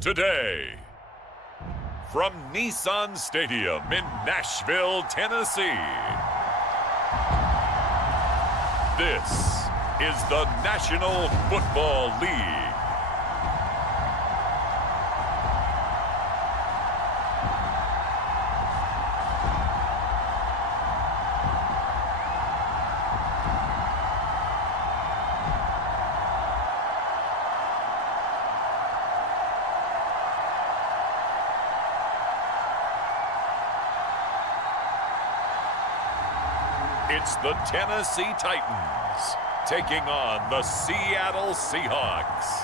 Today, from Nissan Stadium in Nashville, Tennessee, this is the National Football League. It's the Tennessee Titans taking on the Seattle Seahawks.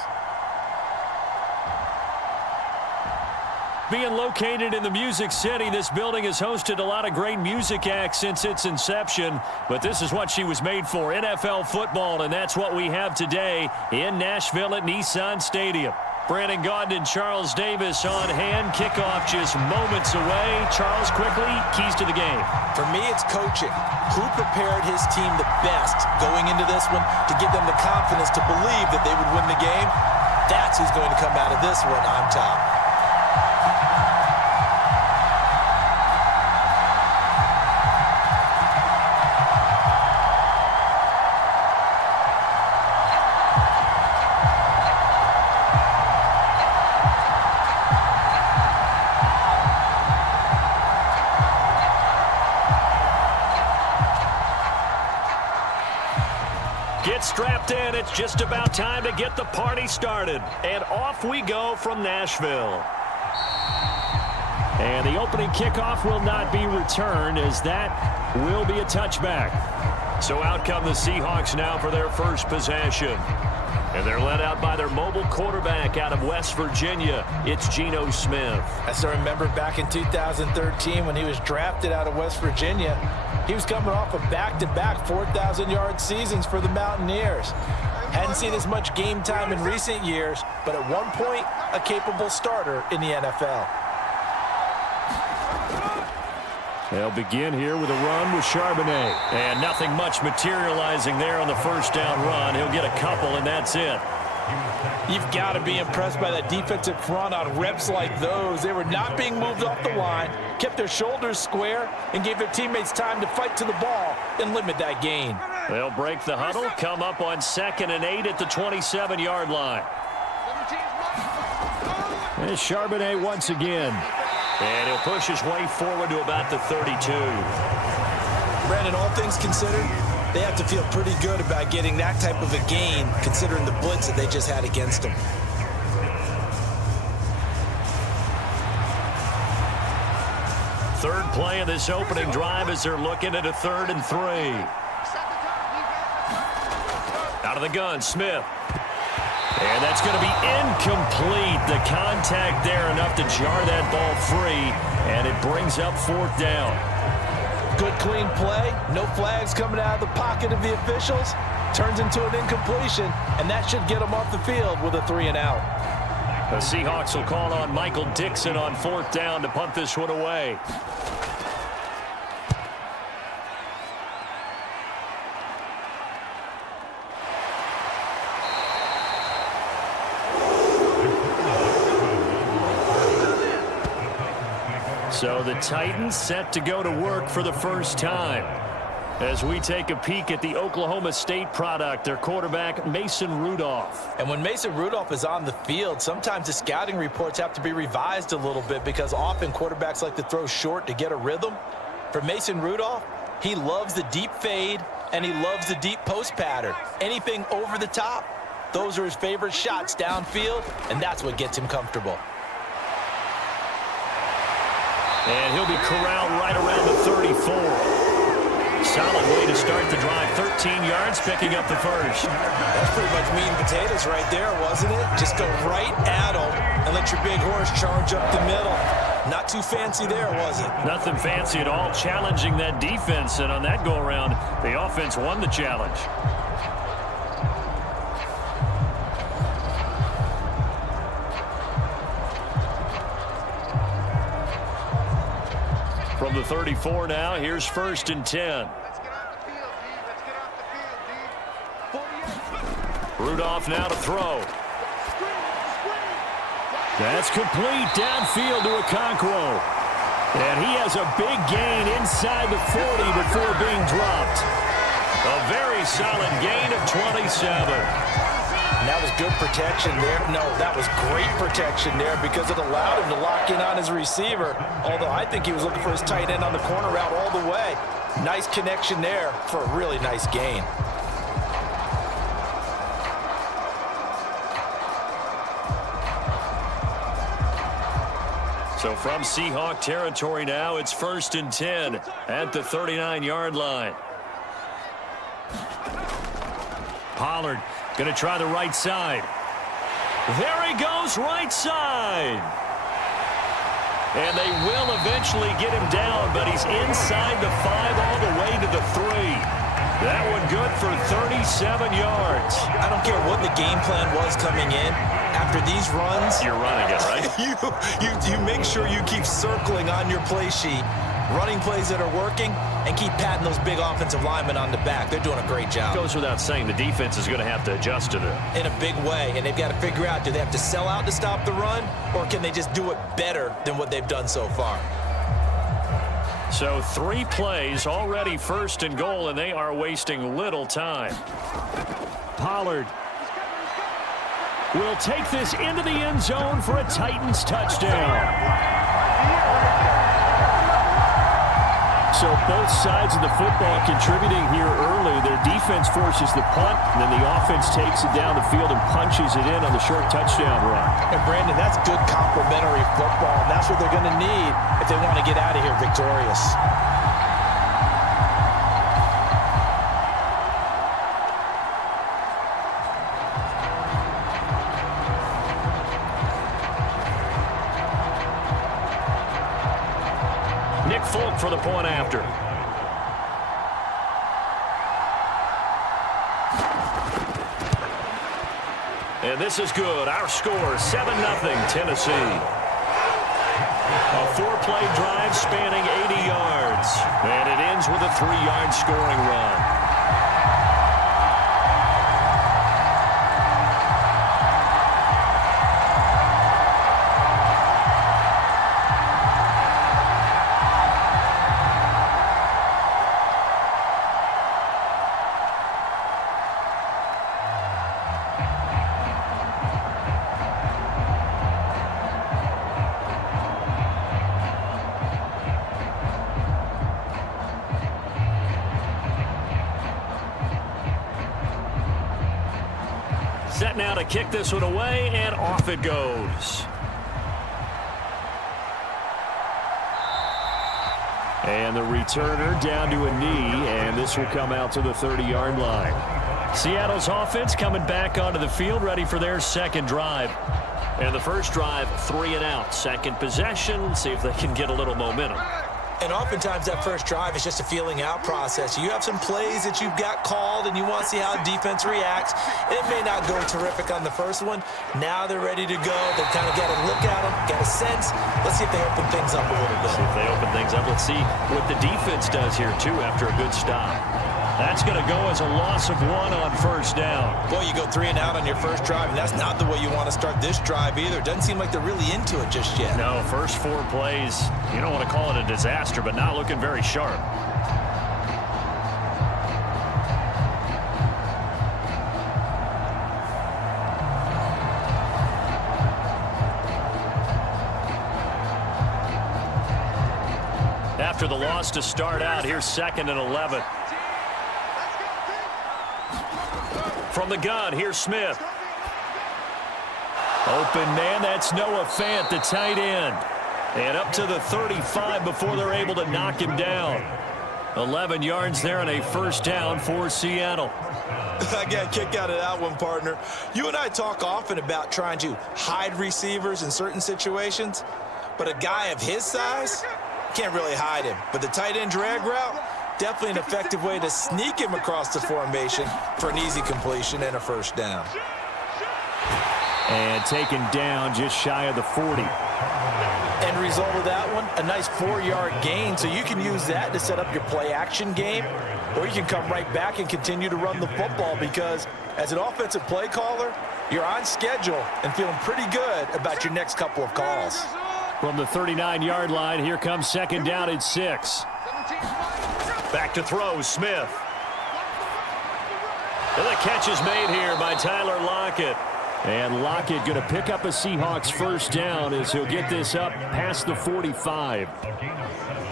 Being located in the Music City, this building has hosted a lot of great music acts since its inception, but this is what she was made for, NFL football, and that's what we have today in Nashville at Nissan Stadium. Brandon Gaudin and Charles Davis on hand. Kickoff just moments away. Charles, quickly, keys to the game. For me, it's coaching. Who prepared his team the best going into this one to give them the confidence to believe that they would win the game? That's who's going to come out of this one on top. Get strapped in. It's just about time to get the party started. And off we go from Nashville. And the opening kickoff will not be returned, as that will be a touchback. So out come the Seahawks now for their first possession. And they're led out by their mobile quarterback out of West Virginia. It's Geno Smith. As I remember back in 2013 when he was drafted out of West Virginia, he was coming off of back-to-back 4,000-yard seasons for the Mountaineers. Hadn't seen as much game time in recent years, but at one point, a capable starter in the NFL. They'll begin here with a run with Charbonnet. And nothing much materializing there on the first down run. He'll get a couple, and that's it. You've got to be impressed by that defensive front on reps like those. They were not being moved off the line, kept their shoulders square, and gave their teammates time to fight to the ball and limit that gain. They'll break the huddle, come up on 2nd and 8 at the 27-yard line. There's Charbonnet once again. And he'll push his way forward to about the 32. Brandon, all things considered, they have to feel pretty good about getting that type of a gain, considering the blitz that they just had against them. Third play of this opening drive as they're looking at a 3rd and 3. Out of the gun, Smith. And that's going to be incomplete. The contact there enough to jar that ball free, and it brings up 4th down. Good clean play. No flags coming out of the pocket of the officials. Turns into an incompletion, and that should get them off the field with a 3 and out. The Seahawks will call on Michael Dixon on 4th down to punt this one away. So the Titans set to go to work for the first time. As we take a peek at the Oklahoma State product, their quarterback, Mason Rudolph. And when Mason Rudolph is on the field, sometimes the scouting reports have to be revised a little bit because often quarterbacks like to throw short to get a rhythm. For Mason Rudolph, he loves the deep fade and he loves the deep post pattern. Anything over the top, those are his favorite shots downfield, and that's what gets him comfortable. And he'll be corralled right around the 34. Solid way to start the drive. 13 yards, picking up the first. That's pretty much meat and potatoes right there, wasn't it? Just go right at him and let your big horse charge up the middle. Not too fancy there, was it? Nothing fancy at all. Challenging that defense, and on that go-around, the offense won the challenge. From the 34 now, here's 1st and 10. Rudolph now to throw. That's complete downfield to Okonkwo. And he has a big gain inside the 40 before being dropped. A very solid gain of 27. And that was good protection there. No, that was great protection there because it allowed him to lock in on his receiver. Although I think he was looking for his tight end on the corner route all the way. Nice connection there for a really nice gain. So from Seahawk territory now, it's 1st and 10 at the 39-yard line. Pollard going to try the right side. There he goes, right side. And they will eventually get him down, but he's inside the 5 all the way to the 3. That one good for 37 yards. I don't care what the game plan was coming in. After these runs, you're running it, right? you make sure you keep circling on your play sheet, running plays that are working, and keep patting those big offensive linemen on the back. They're doing a great job. Goes without saying the defense is going to have to adjust to that. In a big way, and they've got to figure out, do they have to sell out to stop the run, or can they just do it better than what they've done so far? So 3 plays, already 1st and goal, and they are wasting little time. Pollard will take this into the end zone for a Titans touchdown. So both sides of the football contributing here early. Their defense forces the punt, and then the offense takes it down the field and punches it in on the short touchdown run. And Brandon, that's good complementary football, and that's what they're going to need if they want to get out of here victorious. Folk for the point after. And this is good. Our score, 7-0 Tennessee. A 4-play drive spanning 80 yards. And it ends with a 3-yard scoring run. Set now to kick this one away, and off it goes. And the returner down to a knee, and this will come out to the 30-yard line. Seattle's offense coming back onto the field, ready for their second drive. And the first drive, 3 and out. Second possession, see if they can get a little momentum. And oftentimes that first drive is just a feeling out process. You have some plays that you've got called and you want to see how defense reacts. It may not go terrific on the first one. Now they're ready to go. They've kind of got a look at them, got a sense. Let's see if they open things up a little bit. See if they open things up. Let's see what the defense does here, too, after a good stop. That's going to go as a loss of 1 on first down. Boy, you go 3 and out on your first drive, and that's not the way you want to start this drive either. It doesn't seem like they're really into it just yet. No, first 4 plays, you don't want to call it a disaster, but not looking very sharp. After the loss to start out, here's 2nd and 11. From the gun, here's Smith. Open man, that's Noah Fant, the tight end. And up to the 35 before they're able to knock him down. 11 yards there and a first down for Seattle. I got a kick out of that one, partner. You and I talk often about trying to hide receivers in certain situations, but a guy of his size can't really hide him. But the tight end drag route, definitely an effective way to sneak him across the formation for an easy completion and a first down. And taken down just shy of the 40. End result of that one, a nice 4-yard gain. So you can use that to set up your play action game, or you can come right back and continue to run the football because As an offensive play caller, you're on schedule and feeling pretty good about your next couple of calls. From the 39-yard line, here comes second down and 6. Back to throw, Smith. And the catch is made here by Tyler Lockett. And Lockett going to pick up a Seahawks first down as he'll get this up past the 45.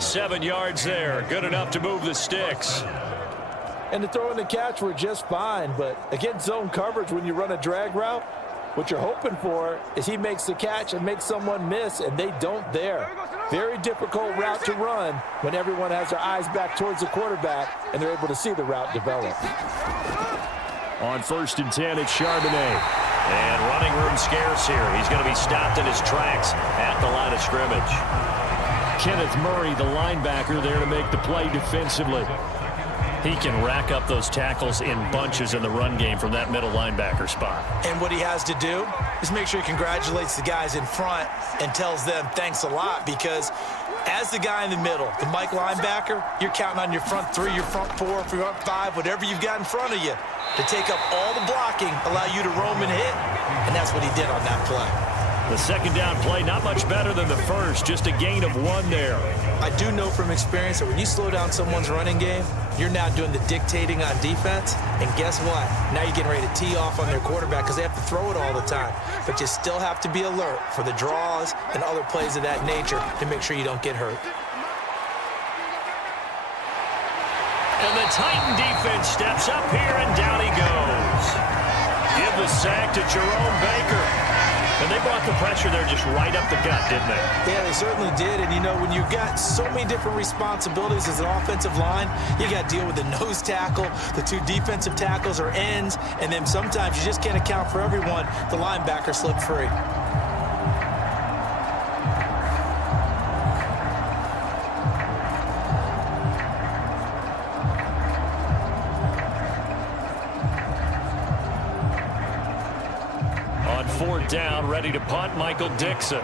7 yards there. Good enough to move the sticks. And the throw and the catch were just fine. But against zone coverage, when you run a drag route, what you're hoping for is he makes the catch and makes someone miss, and they don't there. Very difficult route to run when everyone has their eyes back towards the quarterback and they're able to see the route develop. On 1st and 10, it's Charbonnet. And running room scarce here. He's going to be stopped in his tracks at the line of scrimmage. Kenneth Murray, the linebacker, there to make the play defensively. He can rack up those tackles in bunches in the run game from that middle linebacker spot. And what he has to do is make sure he congratulates the guys in front and tells them thanks a lot, because as the guy in the middle, the Mike linebacker, you're counting on your front 3, your front 4, front 5, whatever you've got in front of you to take up all the blocking, allow you to roam and hit, and that's what he did on that play. The second down play, not much better than the first, just a gain of 1 there. I do know from experience that when you slow down someone's running game, you're now doing the dictating on defense, and guess what? Now you're getting ready to tee off on their quarterback because they have to throw it all the time. But you still have to be alert for the draws and other plays of that nature to make sure you don't get hurt. And the Titan defense steps up here, and down he goes. Give the sack to Jerome Baker. And they brought the pressure there just right up the gut, didn't they? Yeah, they certainly did. And, you know, when you've got so many different responsibilities as an offensive line, you got to deal with the nose tackle, the 2 defensive tackles or ends, and then sometimes you just can't account for everyone. The linebacker slipped free. On 4th down, ready to punt, Michael Dixon.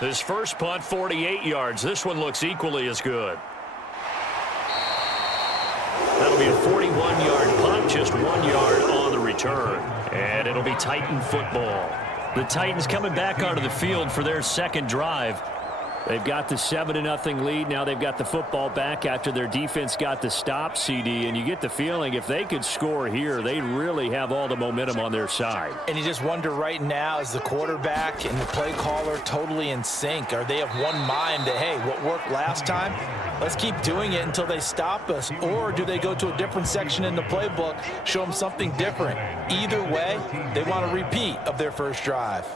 His first punt, 48 yards. This one looks equally as good. That'll be a 41-yard punt, just 1 yard on the return. And it'll be Titan football. The Titans coming back onto the field for their second drive. They've got the 7-0 lead. Now they've got the football back after their defense got the stop, CD. And you get the feeling if they could score here, they really have all the momentum on their side. And you just wonder right now, is the quarterback and the play caller totally in sync? Are they of one mind that, hey, what worked last time, let's keep doing it until they stop us? Or do they go to a different section in the playbook, show them something different? Either way, they want a repeat of their first drive.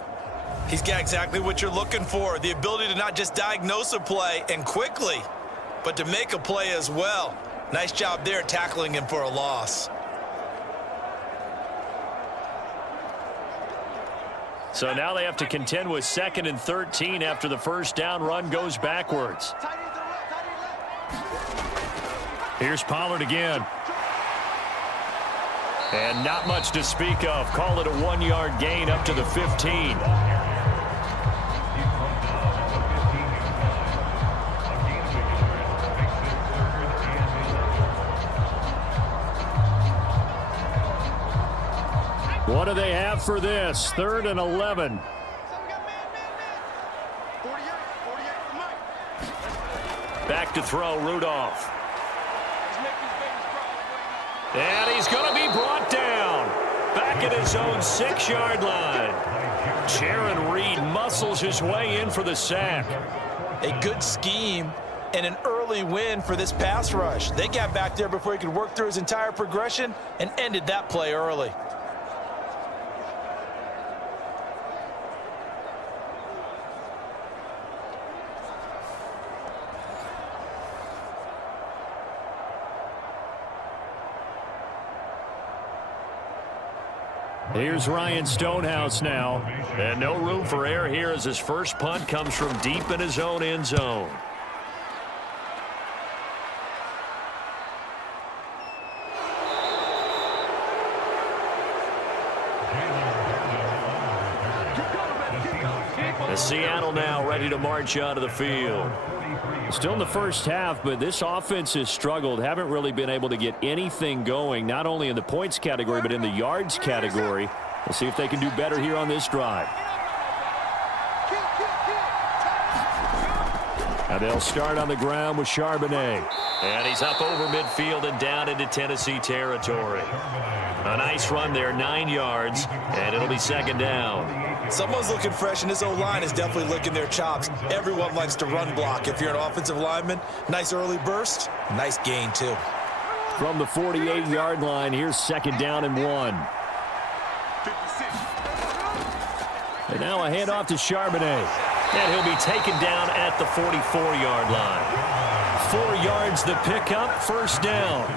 He's got exactly what you're looking for, the ability to not just diagnose a play and quickly, but to make a play as well. Nice job there tackling him for a loss. So now they have to contend with 2nd and 13 after the first down run goes backwards. Here's Pollard again. And not much to speak of. Call it a 1-yard gain up to the 15. What do they have for this? 3rd and 11. Back to throw, Rudolph. And he's going to be brought down. Back at his own 6-yard line. Jaron Reed muscles his way in for the sack. A good scheme and an early win for this pass rush. They got back there before he could work through his entire progression and ended that play early. Here's Ryan Stonehouse now. And no room for error here as his first punt comes from deep in his own end zone. And Seattle now ready to march out of the field. Still in the first half, but this offense has struggled. Haven't really been able to get anything going, not only in the points category, but in the yards category. We'll see if they can do better here on this drive. Now they'll start on the ground with Charbonnet. And he's up over midfield and down into Tennessee territory. A nice run there, 9 yards, and it'll be second down. Someone's looking fresh, and this O-line is definitely licking their chops. Everyone likes to run block. If you're an offensive lineman, nice early burst, nice gain, too. From the 48-yard line, here's second down and 1. And now a handoff to Charbonnet. And he'll be taken down at the 44-yard line. 4 yards the pickup, first down.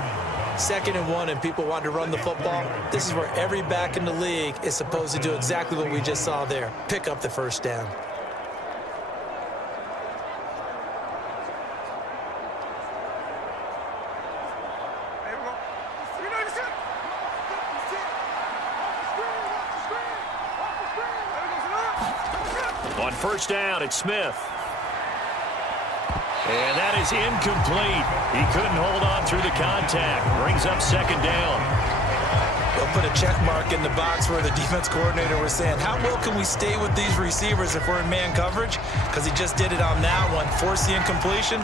Second and 1, and people want to run the football. This is where every back in the league is supposed to do exactly what we just saw there. Pick up the first down. On first down, it's Smith. And that is incomplete. He couldn't hold on through the contact. Brings up second down. They'll put a check mark in the box where the defense coordinator was saying, how well can we stay with these receivers if we're in man coverage? Because he just did it on that one. Force the incompletion.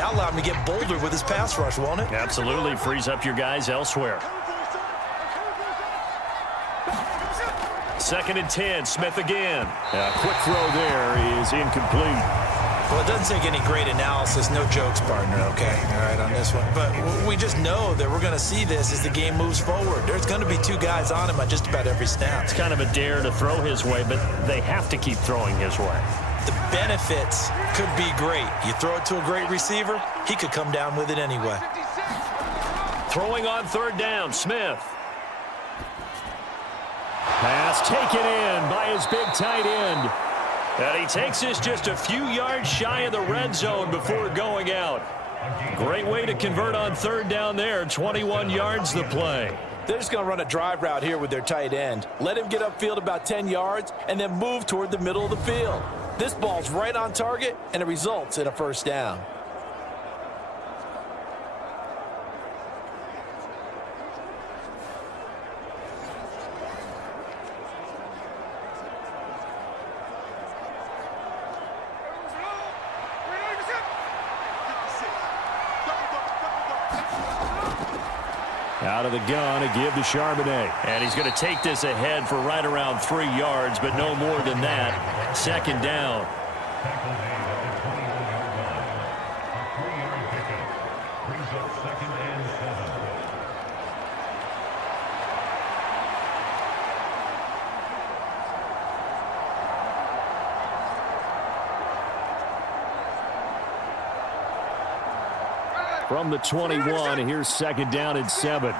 That allowed him to get bolder with his pass rush, won't it? Absolutely. Frees up your guys elsewhere. Second and 10. Smith again. A quick throw there is incomplete. Well, it doesn't take any great analysis. No jokes, partner, okay? All right, on this one. But we just know that we're going to see this as the game moves forward. There's going to be 2 guys on him on just about every snap. It's kind of a dare to throw his way, but they have to keep throwing his way. The benefits could be great. You throw it to a great receiver, he could come down with it anyway. Throwing on third down, Smith. Pass taken in by his big tight end. And he takes this just a few yards shy of the red zone before going out. Great way to convert on third down there. 21 yards the play. They're just going to run a drive route here with their tight end. Let him get upfield about 10 yards and then move toward the middle of the field. This ball's right on target, and it results in a first down. Out of the gun, a give to Charbonnet. And he's going to take this ahead for right around 3 yards, but no more than that. Second down. From the 21, here's second down and 7.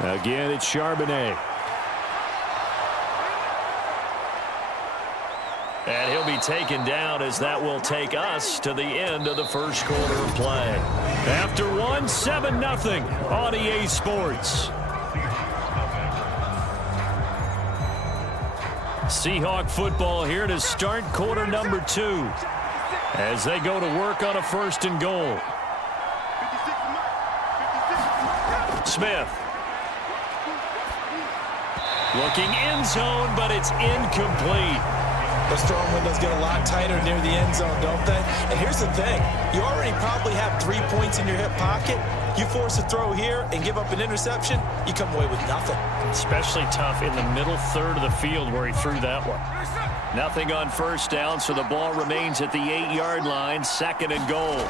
Again, it's Charbonnet. And he'll be taken down as that will take us to the end of the first quarter of play. After 1, 7-0 on EA Sports. Seahawk football here to start quarter number 2 as they go to work on a first and goal. Smith. Looking end zone, but it's incomplete. Those throwing windows get a lot tighter near the end zone, don't they? And here's the thing. You already probably have 3 points in your hip pocket. You force a throw here and give up an interception, you come away with nothing. Especially tough in the middle third of the field where he threw that one. Nothing on first down, so the ball remains at the 8-yard line, second and goal.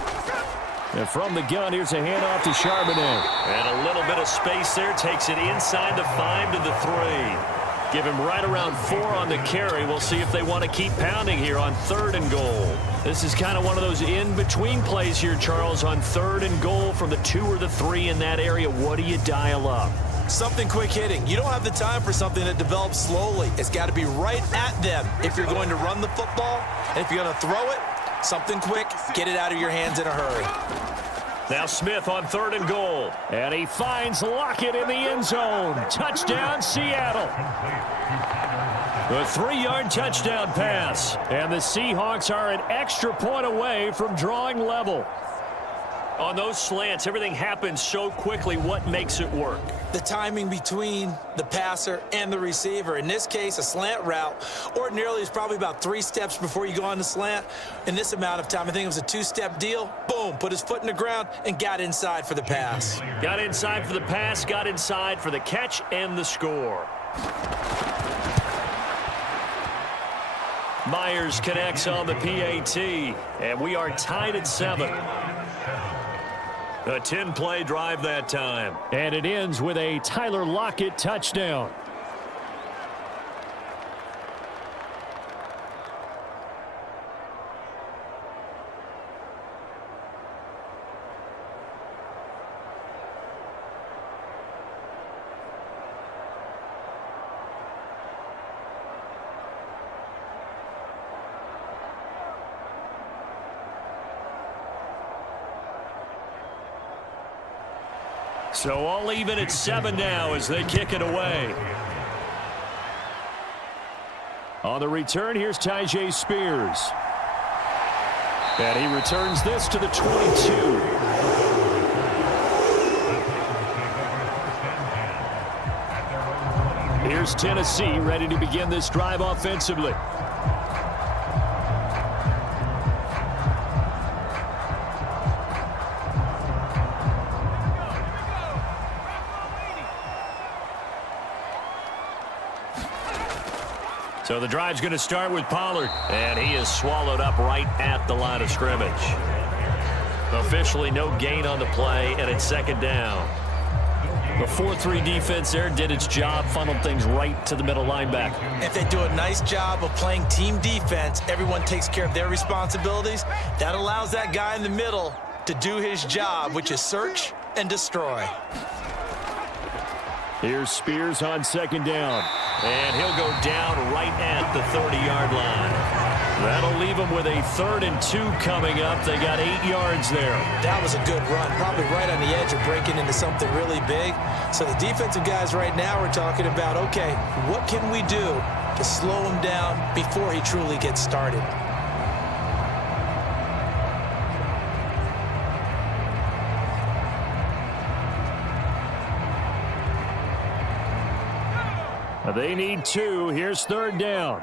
And from the gun, here's a handoff to Charbonnet. And a little bit of space there, takes it inside the 5 to the 3. Give him right around 4 on the carry. We'll see if they want to keep pounding here on third and goal. This is kind of one of those in-between plays here, Charles, on third and goal from the 2 or the 3 in that area. What do you dial up? Something quick hitting. You don't have the time for something that develops slowly. It's got to be right at them if you're going to run the football. And if you're going to throw it, something quick, get it out of your hands in a hurry. Now Smith on third and goal. And he finds Lockett in the end zone. Touchdown, Seattle. The 3-yard touchdown pass. And the Seahawks are an extra point away from drawing level. On those slants, everything happens so quickly. What makes it work? The timing between the passer and the receiver. In this case, a slant route ordinarily is probably about 3 steps before you go on the slant. In this amount of time, I think it was a 2-step deal. Boom, put his foot in the ground and got inside for the pass. Got inside for the pass, got inside for the catch and the score. Myers connects on the PAT, and we are tied at 7. A 10-play drive that time. And it ends with a Tyler Lockett touchdown. So all even at 7 now as they kick it away. On the return, here's Tyjae Spears. And he returns this to the 22. Here's Tennessee ready to begin this drive offensively. So the drive's going to start with Pollard, and he is swallowed up right at the line of scrimmage. Officially no gain on the play, and it's 2nd down. The 4-3 defense there did its job, funneled things right to the middle linebacker. If they do a nice job of playing team defense, everyone takes care of their responsibilities. That allows that guy in the middle to do his job, which is search and destroy. Here's Spears on 2nd down. And he'll go down right at the 30-yard line. That'll leave him with a 3rd and 2 coming up. They got 8 yards there. That was a good run, probably right on the edge of breaking into something really big. So the defensive guys right now are talking about, okay, what can we do to slow him down before he truly gets started? They need 2. Here's 3rd down.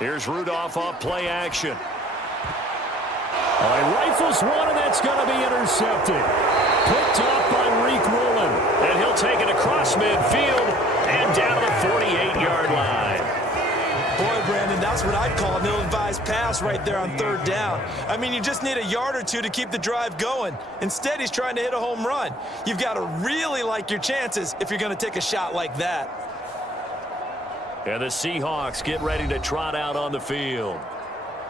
Here's Rudolph off play action. He rifles one, and that's going to be intercepted. Picked off by Reek Woolen. And he'll take it across midfield and down to the 48-yard line. Boy, Brandon, that's what I'd call an ill-advised pass right there on 3rd down. I mean, you just need a yard or 2 to keep the drive going. Instead, he's trying to hit a home run. You've got to really like your chances if you're going to take a shot like that. And the Seahawks get ready to trot out on the field.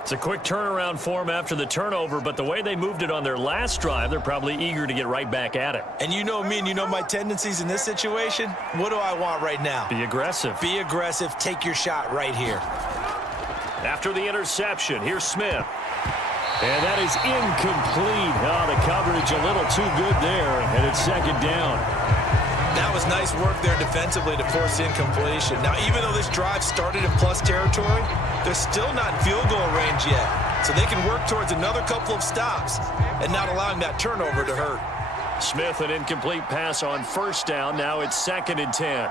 It's a quick turnaround for them after the turnover, but the way they moved it on their last drive, they're probably eager to get right back at it. And you know me and you know my tendencies in this situation. What do I want right now? Be aggressive. Be aggressive. Take your shot right here. After the interception, here's Smith. And that is incomplete. Oh, the coverage a little too good there, and it's 2nd down. That was nice work there defensively to force incompletion. Now, even though this drive started in plus territory, they're still not in field goal range yet. So they can work towards another couple of stops and not allowing that turnover to hurt. Smith, an incomplete pass on 1st down. Now it's 2nd and 10.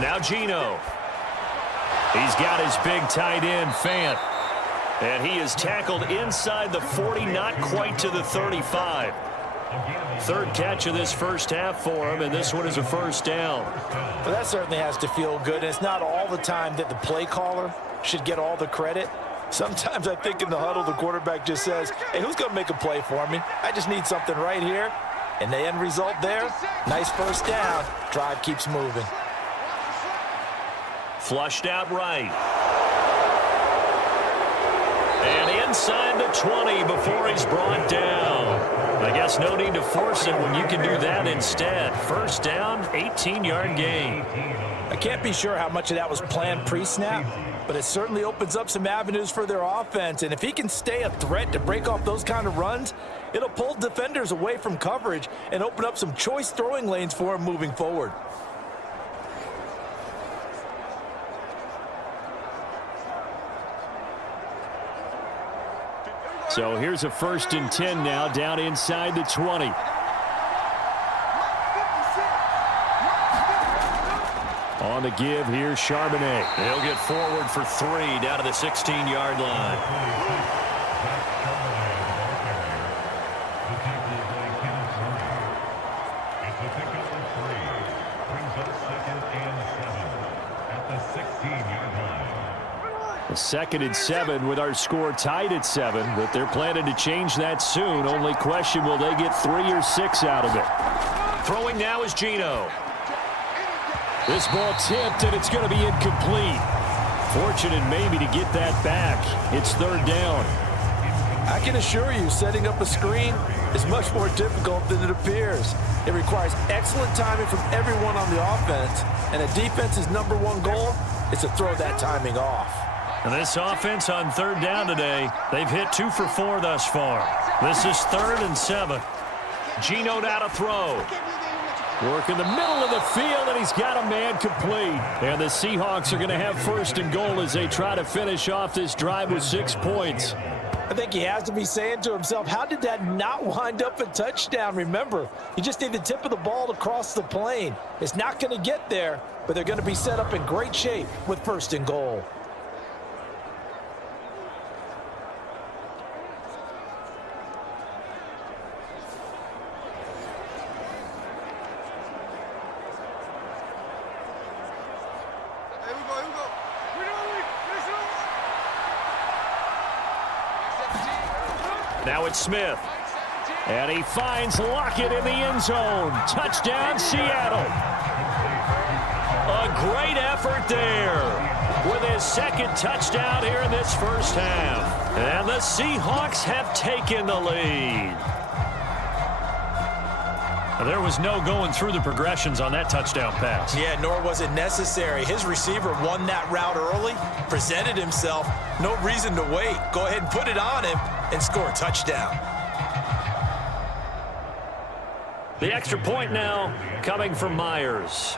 Now Geno. He's got his big tight end, Fant. And he is tackled inside the 40, not quite to the 35. 3rd catch of this first half for him, and this one is a 1st down. Well, that certainly has to feel good, and it's not all the time that the play caller should get all the credit. Sometimes I think in the huddle, the quarterback just says, hey, who's going to make a play for me? I just need something right here. And the end result there, nice 1st down. Drive keeps moving. Flushed out right. And inside the 20 before he's brought down. I guess no need to force it when you can do that instead. 1st down, 18-yard gain. I can't be sure how much of that was planned pre-snap, but it certainly opens up some avenues for their offense. And if he can stay a threat to break off those kind of runs, it'll pull defenders away from coverage and open up some choice throwing lanes for him moving forward. So here's a 1st and 10 now down inside the 20. On the give, here's Charbonnet. He'll get forward for 3 down to the 16-yard line. A 2nd and 7 with our score tied at 7, but they're planning to change that soon. Only question, will they get 3 or 6 out of it? Throwing now is Geno. This ball tipped, and it's going to be incomplete. Fortunate maybe to get that back. It's 3rd down. I can assure you, setting up a screen is much more difficult than it appears. It requires excellent timing from everyone on the offense, and a defense's #1 goal is to throw that timing off. And this offense on 3rd down today, they've hit 2 for 4 thus far. This is 3rd and 7. Geno now to throw. Work in the middle of the field, and he's got a man complete. And the Seahawks are going to have 1st and goal as they try to finish off this drive with 6 points. I think he has to be saying to himself, how did that not wind up a touchdown? Remember, you just need the tip of the ball to cross the plane. It's not going to get there, but they're going to be set up in great shape with 1st and goal. Now it's Smith. And he finds Lockett in the end zone. Touchdown, Seattle. A great effort there with his 2nd touchdown here in this 1st half. And the Seahawks have taken the lead. There was no going through the progressions on that touchdown pass. Yeah, nor was it necessary. His receiver won that route early, presented himself. No reason to wait. Go ahead and put it on him and score a touchdown. The extra point now coming from Myers.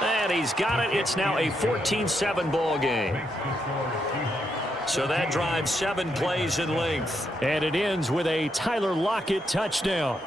And he's got it. It's now a 14-7 ball game. So that drives 7 plays in length. And it ends with a Tyler Lockett touchdown.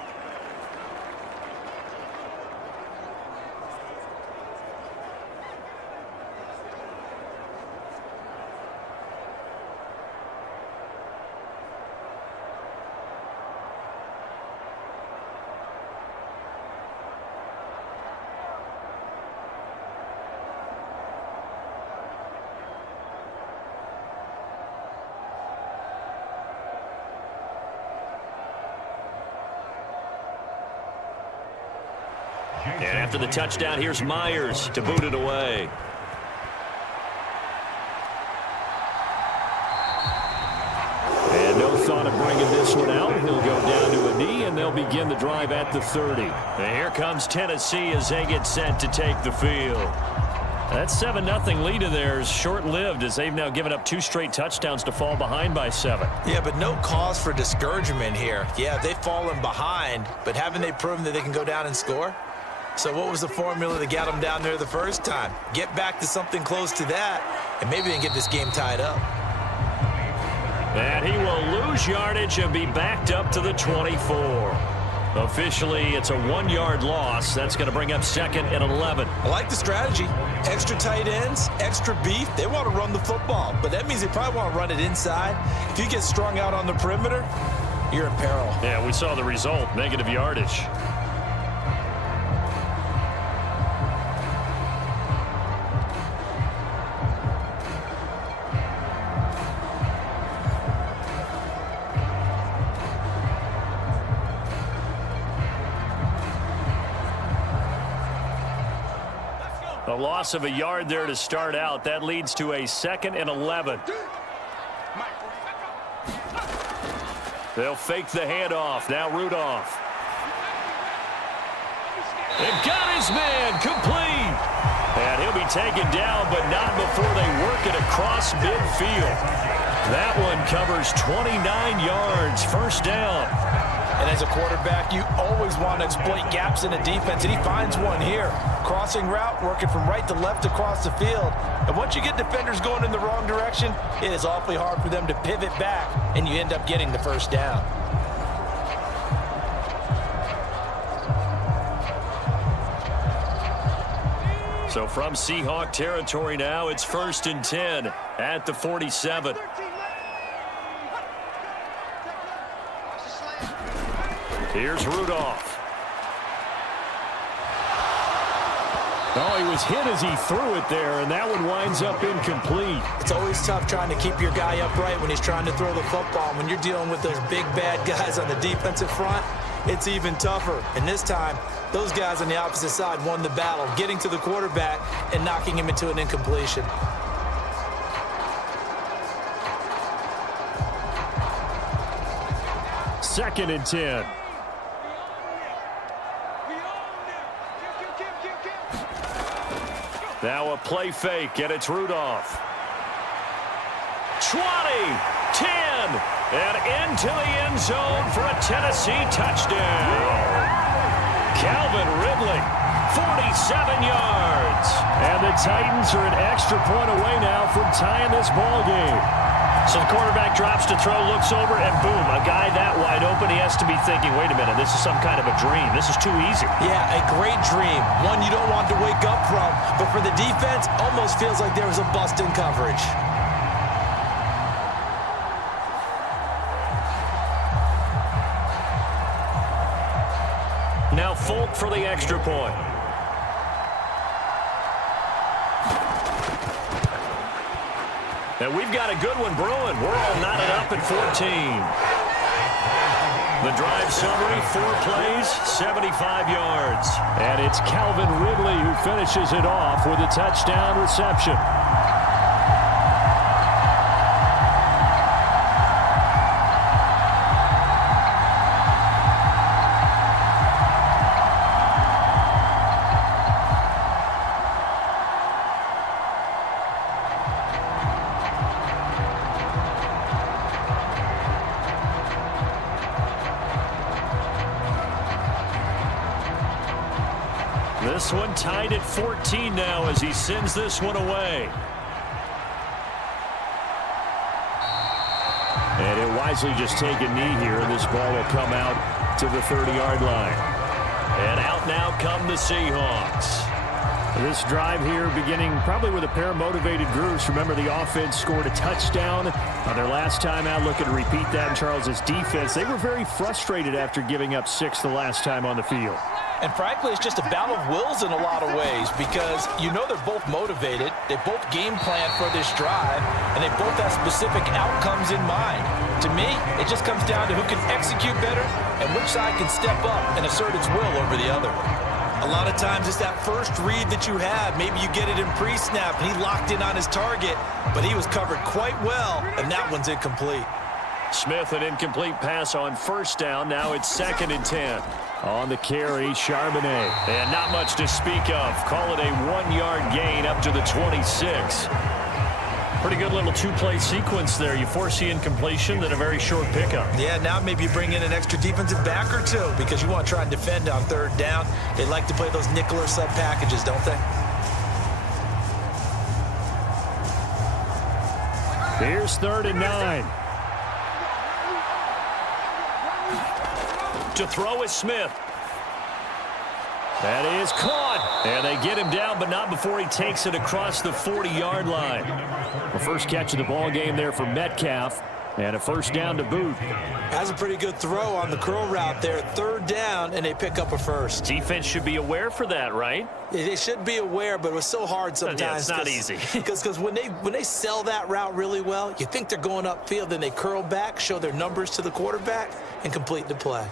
And after the touchdown, here's Myers to boot it away. And no thought of bringing this one out. He'll go down to a knee, and they'll begin the drive at the 30. And here comes Tennessee as they get set to take the field. That 7-0 lead of theirs short-lived as they've now given up 2 straight touchdowns to fall behind by 7. Yeah, but no cause for discouragement here. Yeah, they've fallen behind, but haven't they proven that they can go down and score? So what was the formula that got them down there the first time? Get back to something close to that, and maybe they can get this game tied up. And he will lose yardage and be backed up to the 24. Officially, it's a 1-yard loss. That's going to bring up 2nd and 11. I like the strategy. Extra tight ends, extra beef. They want to run the football, but that means they probably want to run it inside. If you get strung out on the perimeter, you're in peril. Yeah, we saw the result, negative yardage. A loss of a yard there to start out. That leads to a 2nd and 11. They'll fake the handoff. Now Rudolph. They've got his man complete. And he'll be taken down, but not before they work it across midfield. That one covers 29 yards. 1st down. And as a quarterback, you always want to exploit gaps in a defense, and he finds one here. Crossing route, working from right to left across the field. And once you get defenders going in the wrong direction, it is awfully hard for them to pivot back, and you end up getting the first down. So from Seahawk territory now, it's 1st and 10 at the 47. Here's Rudolph. Oh, he was hit as he threw it there, and that one winds up incomplete. It's always tough trying to keep your guy upright when he's trying to throw the football. When you're dealing with those big, bad guys on the defensive front, it's even tougher. And this time, those guys on the opposite side won the battle, getting to the quarterback and knocking him into an incompletion. Second and 10. Now a play fake, and it's Rudolph. 20, 10, and into the end zone for a Tennessee touchdown. Calvin Ridley, 47 yards. And the Titans are an extra point away now from tying this ball game. So the quarterback drops to throw, looks over, and boom, a guy that wide open, he has to be thinking, wait a minute, this is some kind of a dream. This is too easy. Yeah, a great dream. One you don't want to wake up from. But for the defense, almost feels like there was a bust in coverage. Now Folk for the extra point. And we've got a good one brewing. We're all knotted up at 14. The drive summary, 4 plays, 75 yards. And it's Calvin Ridley who finishes it off with a touchdown reception. This one tied at 14 now as he sends this one away. And it wisely just take a knee here, and this ball will come out to the 30-yard line. And out now come the Seahawks. This drive here beginning probably with a pair of motivated groups. Remember, the offense scored a touchdown on their last time out. Looking to repeat that in Charles's defense. They were very frustrated after giving up 6 the last time on the field. And frankly, it's just a battle of wills in a lot of ways because you know they're both motivated. They both game plan for this drive, and they both have specific outcomes in mind. To me, it just comes down to who can execute better and which side can step up and assert its will over the other. A lot of times it's that first read that you have. Maybe you get it in pre-snap, and he locked in on his target, but he was covered quite well, and that one's incomplete. Smith, an incomplete pass on first down. Now it's 2nd and 10. On the carry, Charbonnet. And not much to speak of. Call it a 1-yard gain up to the 26. Pretty good little 2-play sequence there. You force the incompletion, then a very short pickup. Yeah, now maybe you bring in an extra defensive back or two because you want to try and defend on 3rd down. They like to play those nickel or sub packages, don't they? Here's 3rd and 9. To throw is Smith. That is caught. And they get him down, but not before he takes it across the 40-yard line. The first catch of the ball game there for Metcalf. And a first down to boot. That's a pretty good throw on the curl route there. 3rd down, and they pick up a first. Defense should be aware for that, right? They should be aware, but it was so hard sometimes. Yeah, it's not easy. Because when they sell that route really well, you think they're going upfield, then they curl back, show their numbers to the quarterback, and complete the play.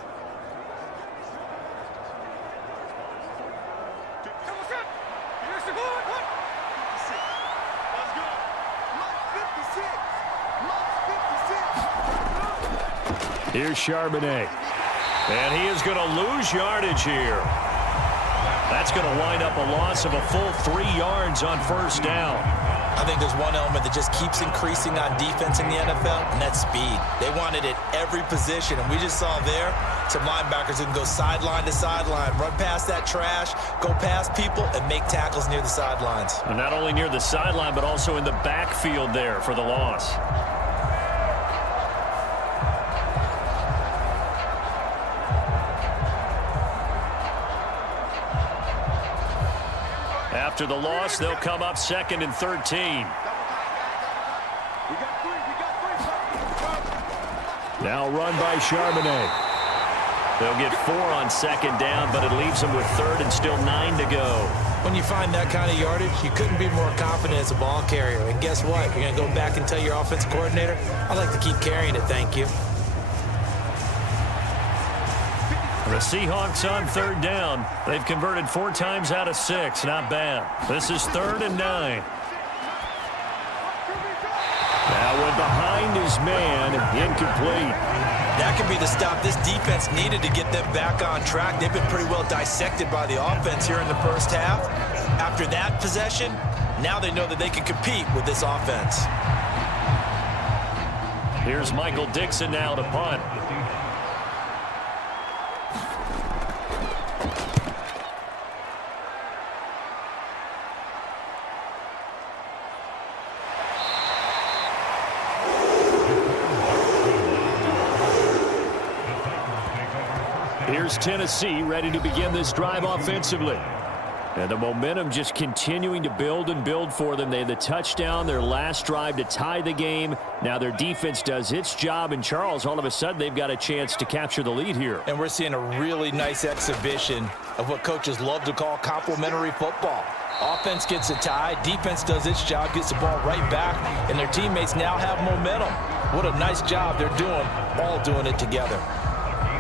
Here's Charbonnet. And he is going to lose yardage here. That's going to wind up a loss of a full 3 yards on first down. I think there's one element that just keeps increasing on defense in the NFL, and that's speed. They want it at every position, and we just saw there some linebackers who can go sideline to sideline, run past that trash, go past people, and make tackles near the sidelines. And not only near the sideline, but also in the backfield there for the loss. After the loss, they'll come up 2nd and 13. Now run by Charbonnet. They'll get 4 on 2nd down, but it leaves them with 3rd and still 9 to go. When you find that kind of yardage, you couldn't be more confident as a ball carrier. And guess what? You're going to go back and tell your offensive coordinator, I'd like to keep carrying it, thank you. The Seahawks on 3rd down. They've converted 4 times out of 6. Not bad. This is 3rd and 9. Now went behind his man, incomplete. That could be the stop this defense needed to get them back on track. They've been pretty well dissected by the offense here in the first half. After that possession, now they know that they can compete with this offense. Here's Michael Dixon now to punt. Here's Tennessee ready to begin this drive offensively. And the momentum just continuing to build and build for them. They had the touchdown, their last drive to tie the game. Now their defense does its job, and Charles, all of a sudden, they've got a chance to capture the lead here. And we're seeing a really nice exhibition of what coaches love to call complementary football. Offense gets a tie, defense does its job, gets the ball right back, and their teammates now have momentum. What a nice job they're doing, all doing it together.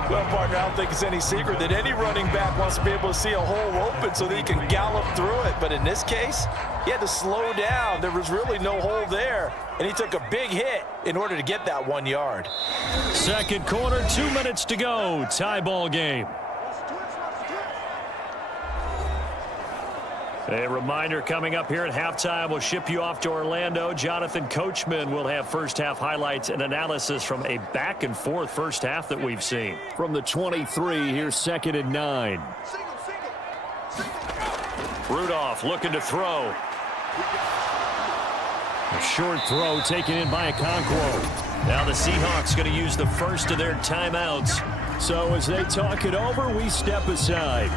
Well, partner, I don't think it's any secret that any running back wants to be able to see a hole open so that he can gallop through it. But in this case, he had to slow down. There was really no hole there, and he took a big hit in order to get that 1 yard. Second quarter, 2 minutes to go. Tie ball game. A reminder coming up here at halftime. We'll ship you off to Orlando. Jonathan Coachman will have first-half highlights and analysis from a back-and-forth first half that we've seen. From the 23, here's 2nd and 9. Rudolph looking to throw. A short throw taken in by Okonkwo. Now the Seahawks going to use the first of their timeouts. So as they talk it over, we step aside.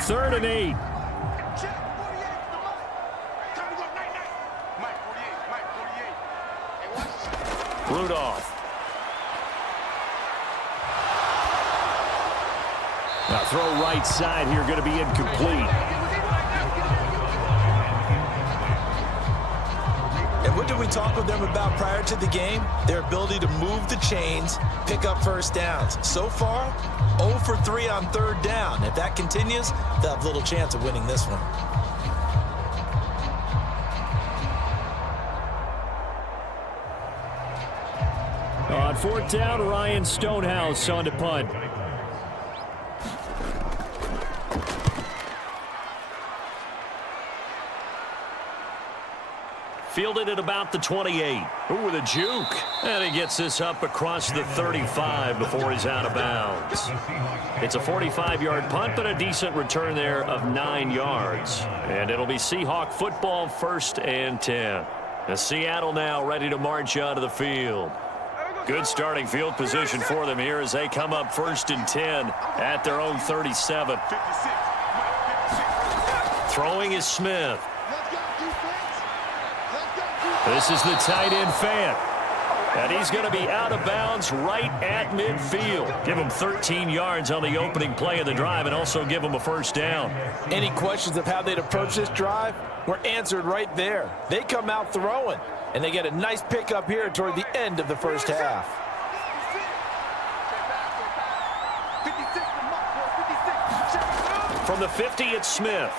Third and 8. Rudolph. Now throw right side here, going to be incomplete. And what did we talk with them about prior to the game? Their ability to move the chains, pick up first downs. So far, 0 for 3 on 3rd down. If that continues, they'll have little chance of winning this one. On 4th down, Ryan Stonehouse on to punt. Fielded at about the 28. Ooh, with a juke. And he gets this up across the 35 before he's out of bounds. It's a 45-yard punt, but a decent return there of 9 yards. And it'll be Seahawk football, 1st and 10. And Seattle now ready to march out of the field. Good starting field position for them here as they come up 1st and 10 at their own 37. Throwing is Smith. This is the tight end Fant. And he's going to be out of bounds right at midfield. Give him 13 yards on the opening play of the drive and also give him a first down. Any questions of how they'd approach this drive were answered right there. They come out throwing, and they get a nice pickup here toward the end of the first half. From the 50, it's Smith.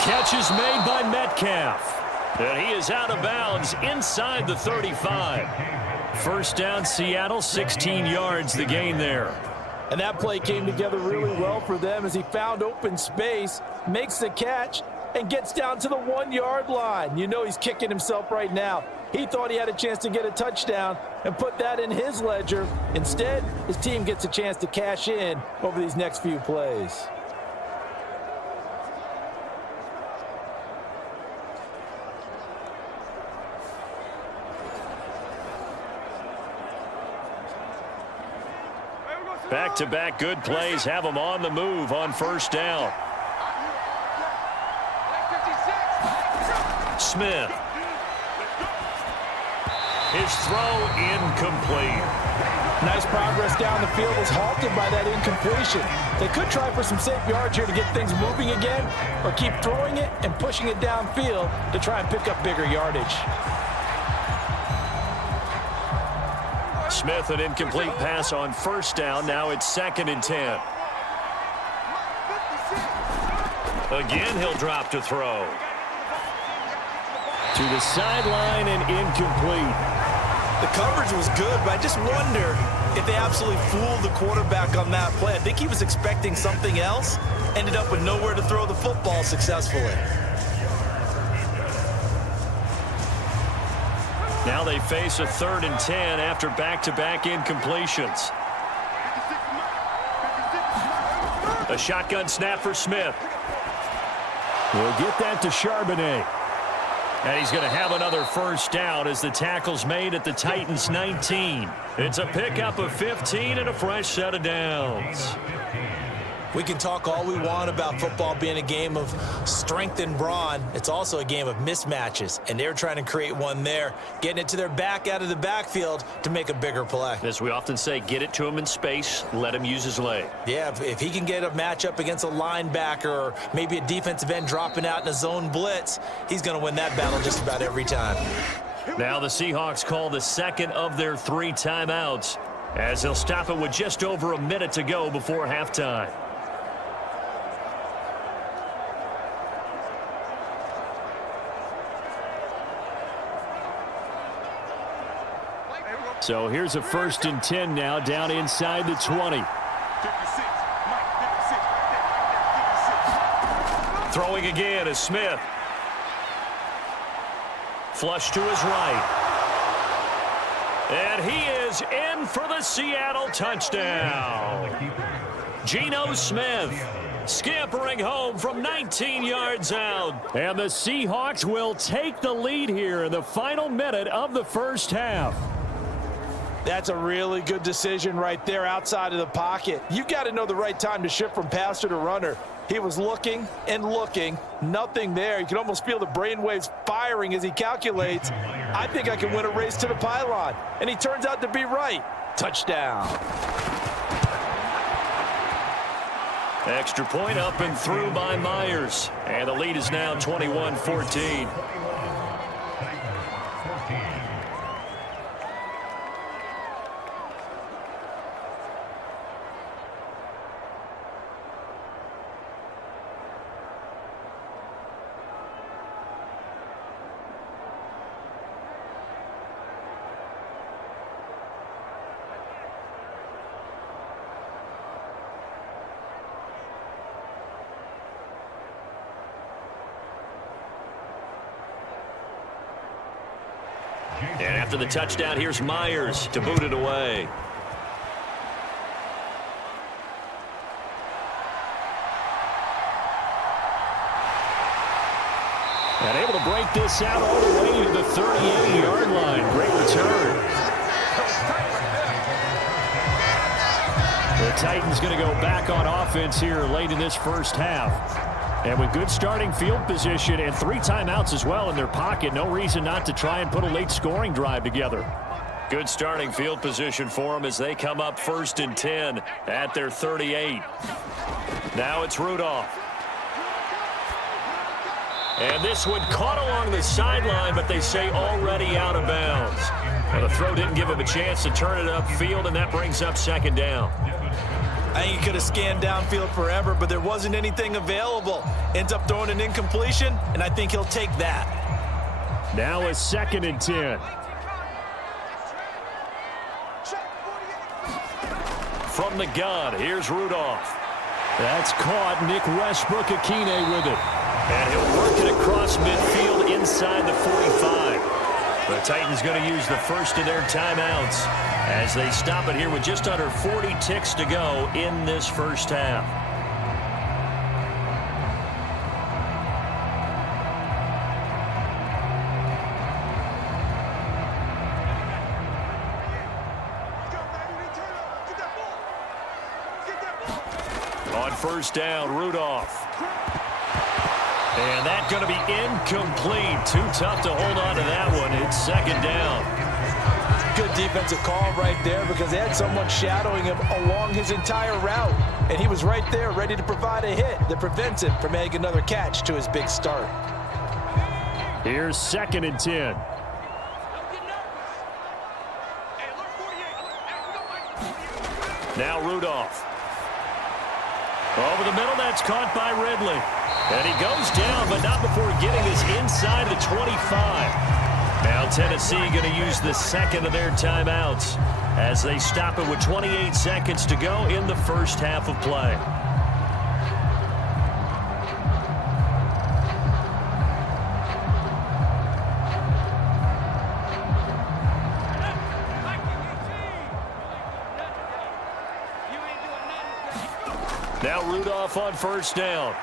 Catch is made by Metcalf. And he is out of bounds inside the 35. First down, Seattle, 16 yards the gain there. And that play came together really well for them as he found open space, makes the catch, and gets down to the 1-yard line. You know he's kicking himself right now. He thought he had a chance to get a touchdown and put that in his ledger. Instead, his team gets a chance to cash in over these next few plays. Back-to-back good plays have them on the move on first down. Smith. His throw incomplete. Nice progress down the field was halted by that incompletion. They could try for some safe yards here to get things moving again, or keep throwing it and pushing it downfield to try and pick up bigger yardage. Smith, an incomplete pass on first down. Now it's 2nd and 10. Again, he'll drop to throw. To the sideline and incomplete. The coverage was good, but I just wonder if they absolutely fooled the quarterback on that play. I think he was expecting something else, ended up with nowhere to throw the football successfully. Now they face a 3rd and 10 after back-to-back incompletions. A shotgun snap for Smith. We'll get that to Charbonnet. And he's going to have another first down as the tackle's made at the Titans' 19. It's a pickup of 15 and a fresh set of downs. We can talk all we want about football being a game of strength and brawn. It's also a game of mismatches, and they're trying to create one there, getting it to their back out of the backfield to make a bigger play. As we often say, get it to him in space, let him use his leg. Yeah, if he can get a matchup against a linebacker or maybe a defensive end dropping out in a zone blitz, he's going to win that battle just about every time. Now the Seahawks call the 2nd of their 3 timeouts as they'll stop it with just over a minute to go before halftime. So here's a 1st and 10 now down inside the 20. Throwing again is Smith. Flush to his right. And he is in for the Seattle touchdown. Geno Smith scampering home from 19 yards out. And the Seahawks will take the lead here in the final minute of the first half. That's a really good decision right there outside of the pocket. You got to know the right time to shift from passer to runner. He was looking and looking, nothing there. You can almost feel the brainwaves firing as he calculates, I think I can win a race to the pylon. And he turns out to be right. Touchdown. Extra point up and through by Myers. And the lead is now 21-14. And after the touchdown, here's Myers to boot it away. And able to break this out all the way to the 38-yard line. Great return. The Titans going to go back on offense here late in this first half. And with good starting field position and 3 timeouts as well in their pocket, no reason not to try and put a late scoring drive together. Good starting field position for them as they come up 1st and 10 at their 38. Now it's Rudolph. And this one caught along the sideline, but they say already out of bounds. And the throw didn't give him a chance to turn it upfield, and that brings up 2nd down. I think he could have scanned downfield forever, but there wasn't anything available. Ends up throwing an incompletion, and I think he'll take that. Now a 2nd and 10. From the gun, here's Rudolph. That's caught. Nick Westbrook-Akine with it. And he'll work it across midfield inside the 45. The Titans going to use the first of their timeouts as they stop it here with just under 40 ticks to go in this first half. On first down, Rudolph. And that's going to be incomplete. Too tough to hold on to that one. It's 2nd down. Good defensive call right there because they had someone shadowing him along his entire route. And he was right there ready to provide a hit that prevents him from adding another catch to his big start. Here's 2nd and 10. Now Rudolph. Over the middle, that's caught by Ridley. And he goes down, but not before getting this inside the 25. Now Tennessee going to use the second of their timeouts as they stop it with 28 seconds to go in the first half of play. Now Rudolph on first down.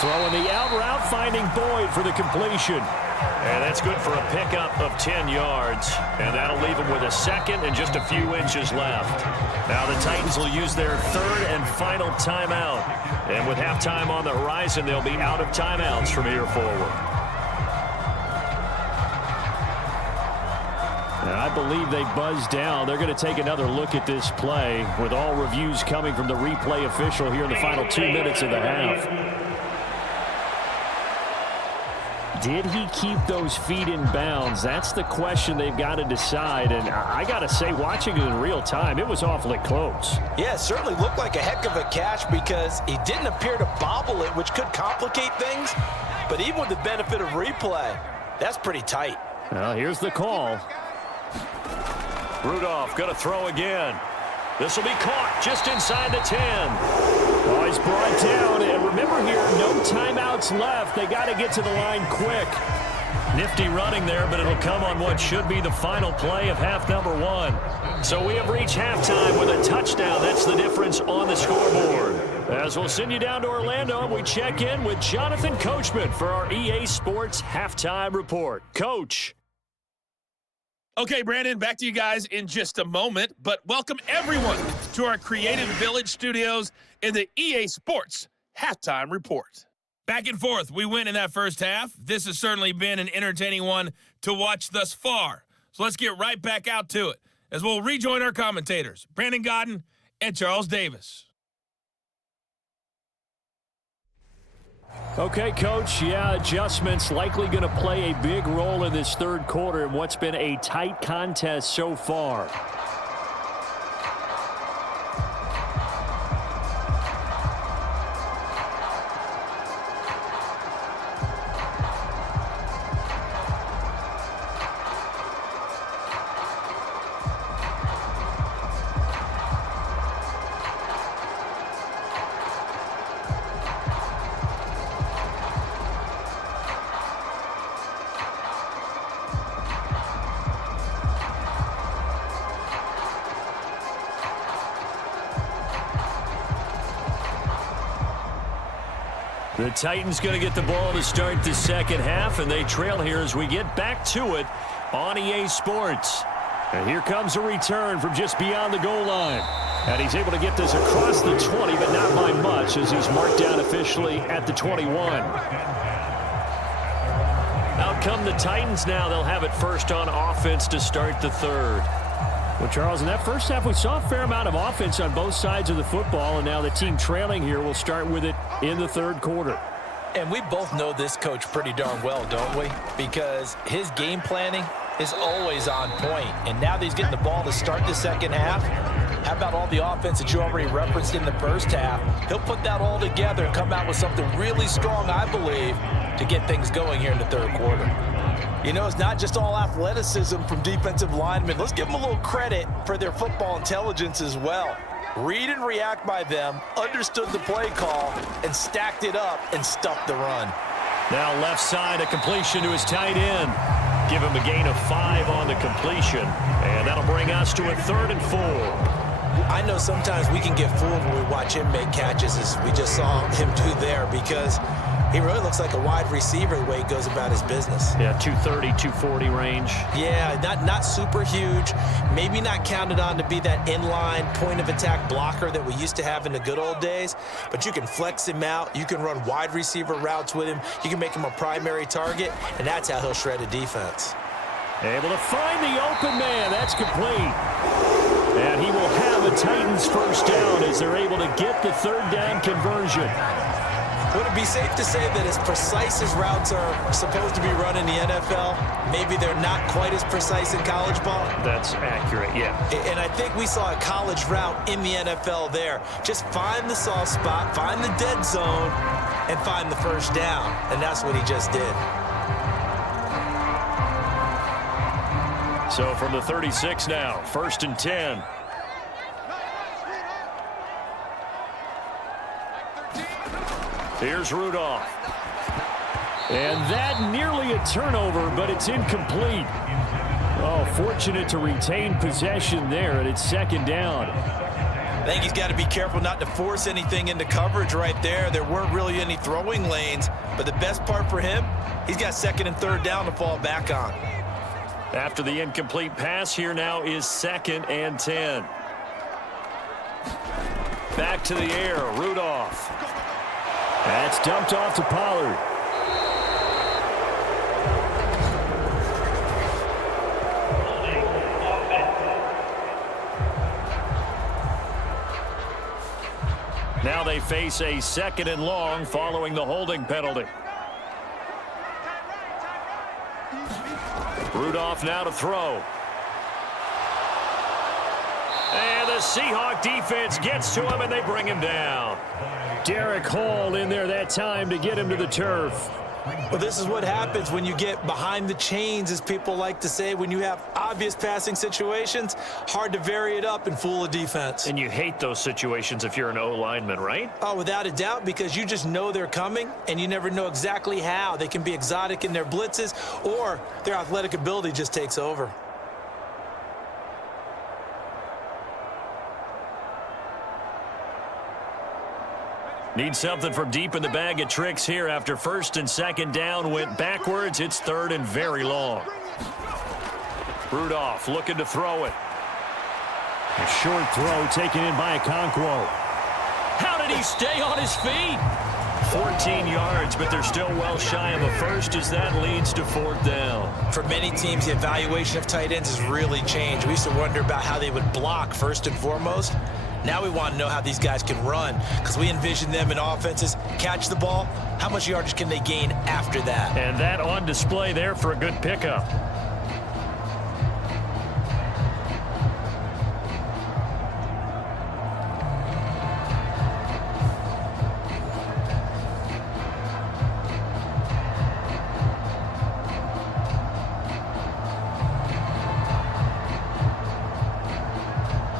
Throwing the out route, finding Boyd for the completion. And that's good for a pickup of 10 yards. And that'll leave him with a second and just a few inches left. Now the Titans will use their third and final timeout. And with halftime on the horizon, they'll be out of timeouts from here forward. And I believe they buzzed down. They're going to take another look at this play with all reviews coming from the replay official here in the final 2 minutes of the half. Did he keep those feet in bounds? That's the question they've got to decide. And I got to say, watching it in real time, it was awfully close. Yeah, it certainly looked like a heck of a catch because he didn't appear to bobble it, which could complicate things. But even with the benefit of replay, that's pretty tight. Well, here's the call. Rudolph going to throw again. This will be caught just inside the 10. Oh, he's brought down. And remember here, no timeouts left. They got to get to the line quick. Nifty running there, but it'll come on what should be the final play of half number 1. So we have reached halftime with a touchdown. That's the difference on the scoreboard. As we'll send you down to Orlando, we check in with Jonathan Coachman for our EA Sports Halftime Report. Coach. Okay, Brandon, back to you guys in just a moment, but welcome everyone to our Creative Village studios in the EA Sports Halftime Report. Back and forth, we win in that first half. This has certainly been an entertaining one to watch thus far. So let's get right back out to it as we'll rejoin our commentators, Brandon Godden and Charles Davis. Okay, Coach, yeah, adjustments likely going to play a big role in this third quarter in what's been a tight contest so far. The Titans going to get the ball to start the second half, and they trail here as we get back to it on EA Sports. And here comes a return from just beyond the goal line. And he's able to get this across the 20, but not by much as he's marked down officially at the 21. Out come the Titans now. They'll have it first on offense to start the third. Well, Charles, in that first half, we saw a fair amount of offense on both sides of the football, and now the team trailing here will start with it in the third quarter. And we both know this coach pretty darn well, don't we? Because his game planning is always on point. And now that he's getting the ball to start the second half, How about all the offense that you already referenced in the first half? He'll put that all together and come out with something really strong, I believe, to get things going here in the third quarter. You know, it's not just all athleticism from defensive linemen. Let's give them a little credit for their football intelligence as well. Read and react by them, understood the play call, and stacked it up and stuffed the run. Now left side, a completion to his tight end. Give him a gain of 5 on the completion. And that'll bring us to a 3rd and 4. I know sometimes we can get fooled when we watch him make catches, as we just saw him do there, because he really looks like a wide receiver the way he goes about his business. Yeah, 230, 240 range. Yeah, not super huge. Maybe not counted on to be that inline point-of-attack blocker that we used to have in the good old days. But you can flex him out. You can run wide receiver routes with him. You can make him a primary target, and that's how he'll shred a defense. Able to find the open man. That's complete. And he will have a Titans first down as they're able to get the 3rd down conversion. Would it be safe to say that as precise as routes are supposed to be run in the NFL, maybe they're not quite as precise in college ball? That's accurate, yeah. And I think we saw a college route in the NFL there. Just find the soft spot, find the dead zone, and find the first down. And that's what he just did. So from the 36 now, 1st and 10. Here's Rudolph. And that nearly a turnover, but it's incomplete. Oh, fortunate to retain possession there, and it's 2nd down. I think he's got to be careful not to force anything into coverage right there. There weren't really any throwing lanes, but the best part for him, he's got 2nd and 3rd down to fall back on. After the incomplete pass, here now is 2nd and 10. Back to the air, Rudolph. That's dumped off to Pollard. Now they face a 2nd and long following the holding penalty. Rudolph now to throw. And the Seahawk defense gets to him, and they bring him down. Derek Hall in there that time to get him to the turf. Well, this is what happens when you get behind the chains, as people like to say. When you have obvious passing situations, hard to vary it up and fool a defense. And you hate those situations if you're an O-lineman, right? Oh, without a doubt, because you just know they're coming, and you never know exactly how. They can be exotic in their blitzes, or their athletic ability just takes over. Need something from deep in the bag of tricks here after 1st and 2nd down went backwards. It's 3rd and very long. Rudolph looking to throw it. A short throw taken in by Okonkwo. How did he stay on his feet? 14 yards, but they're still well shy of a first as that leads to 4th down. For many teams, the evaluation of tight ends has really changed. We used to wonder about how they would block first and foremost. Now we want to know how these guys can run, because we envision them in offenses catch the ball. How much yardage can they gain after that? And that on display there for a good pickup.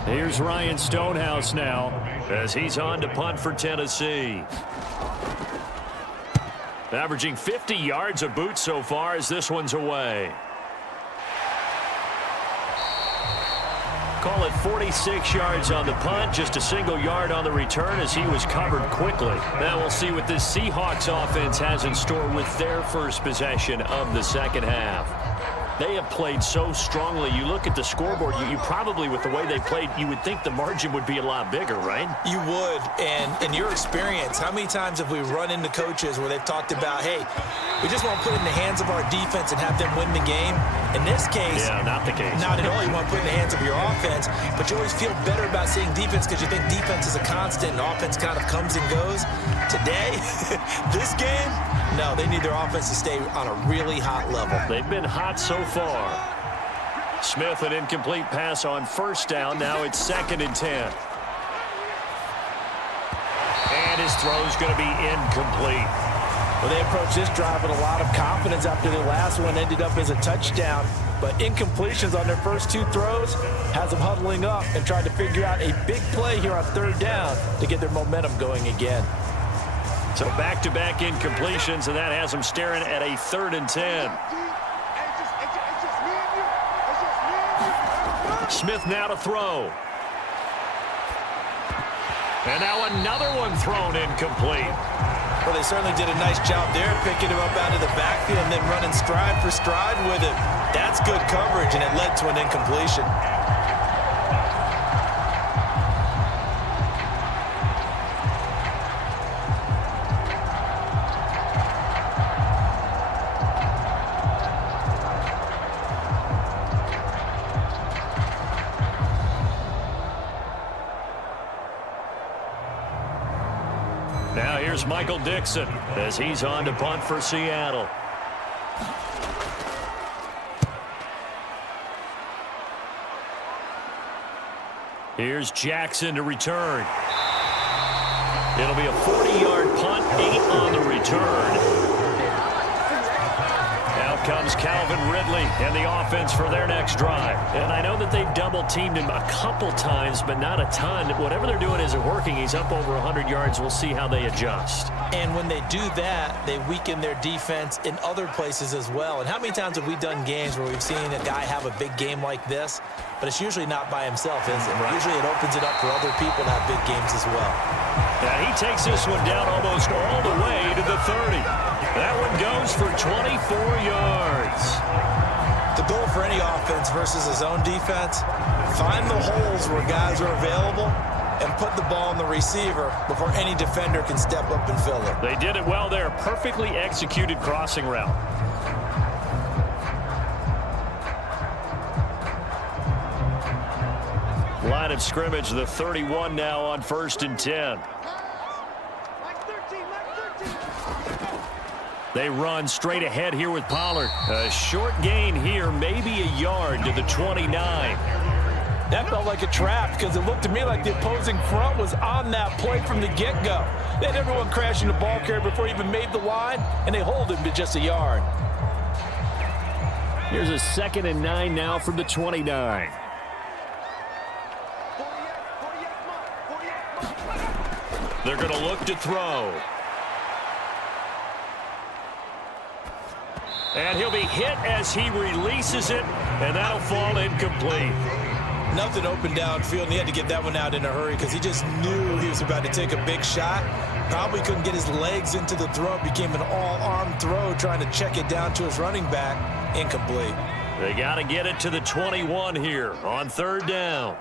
Here's Ryan Stonehouse now as he's on to punt for Tennessee. Averaging 50 yards a boot so far as this one's away. Call it 46 yards on the punt, just a single yard on the return as he was covered quickly. Now we'll see what this Seahawks offense has in store with their first possession of the 2nd half. They have played so strongly. You look at the scoreboard, you probably, with the way they played, you would think the margin would be a lot bigger, right? You would. And in your experience, how many times have we run into coaches where they've talked about, hey, we just want to put it in the hands of our defense and have them win the game? In this case, yeah, not the case. Not at all. You want to put it in the hands of your offense, but you always feel better about seeing defense because you think defense is a constant and offense kind of comes and goes. Today, this game, no, they need their offense to stay on a really hot level. They've been hot so far. Smith, an incomplete pass on first down. Now it's 2nd and 10. And his throw's going to be incomplete. Well, they approached this drive with a lot of confidence after the last one ended up as a touchdown. But incompletions on their first 2 throws has them huddling up and trying to figure out a big play here on 3rd down to get their momentum going again. So back-to-back incompletions, and that has them staring at a 3rd and 10. Smith now to throw. And now another one thrown incomplete. Well, they certainly did a nice job there, picking him up out of the backfield and then running stride for stride with it. That's good coverage, and it led to an incompletion. Now here's Michael Dixon as he's on to punt for Seattle. Here's Jackson to return. It'll be a 40-yard punt, 8 on the return. Now comes Calvin Ridley and the offense for their next drive. And I know that they've double-teamed him a couple times, but not a ton. Whatever they're doing isn't working. He's up over 100 yards. We'll see how they adjust. And when they do that, they weaken their defense in other places as well. And how many times have we done games where we've seen a guy have a big game like this, but it's usually not by himself, is it? Right. Usually it opens it up for other people to have big games as well. Now he takes this one down almost all the way to the 30. That one goes for 24 yards. The goal for any offense versus his own defense, find the holes where guys are available and put the ball on the receiver before any defender can step up and fill it. They did it well there. Perfectly executed crossing route. Line of scrimmage, the 31 now on 1st and 10. They run straight ahead here with Pollard. A short gain here, maybe a yard to the 29. That felt like a trap because it looked to me like the opposing front was on that play from the get-go. They had everyone crashing the ball carrier before he even made the line, and they hold him to just a yard. Here's a 2nd and 9 now from the 29. They're going to look to throw. And he'll be hit as he releases it, and that'll fall incomplete. Nothing open downfield, and he had to get that one out in a hurry because he just knew he was about to take a big shot. Probably couldn't get his legs into the throw. Became an all-arm throw, trying to check it down to his running back. Incomplete. They got to get it to the 21 here on 3rd down.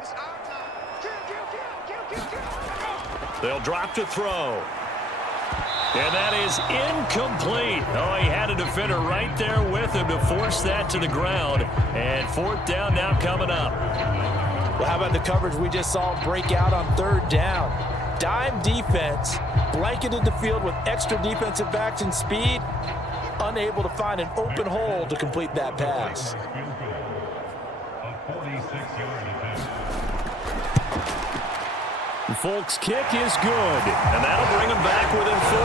They'll drop to throw. And that is incomplete. Oh, he had a defender right there with him to force that to the ground. And 4th down now coming up. Well, how about the coverage we just saw break out on 3rd down? Dime defense, blanketed the field with extra defensive backs and speed, unable to find an open hole to complete that pass. Folk's kick is good. And that'll bring him back within 4.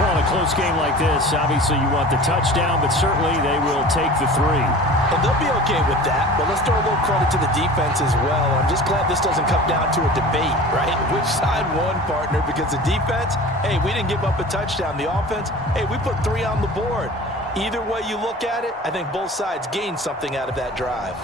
Well, in a close game like this, obviously you want the touchdown, but certainly they will take the 3. And they'll be okay with that, but let's throw a little credit to the defense as well. I'm just glad this doesn't come down to a debate, right? Which side won, partner? Because the defense, hey, we didn't give up a touchdown. The offense, hey, we put 3 on the board. Either way you look at it, I think both sides gained something out of that drive.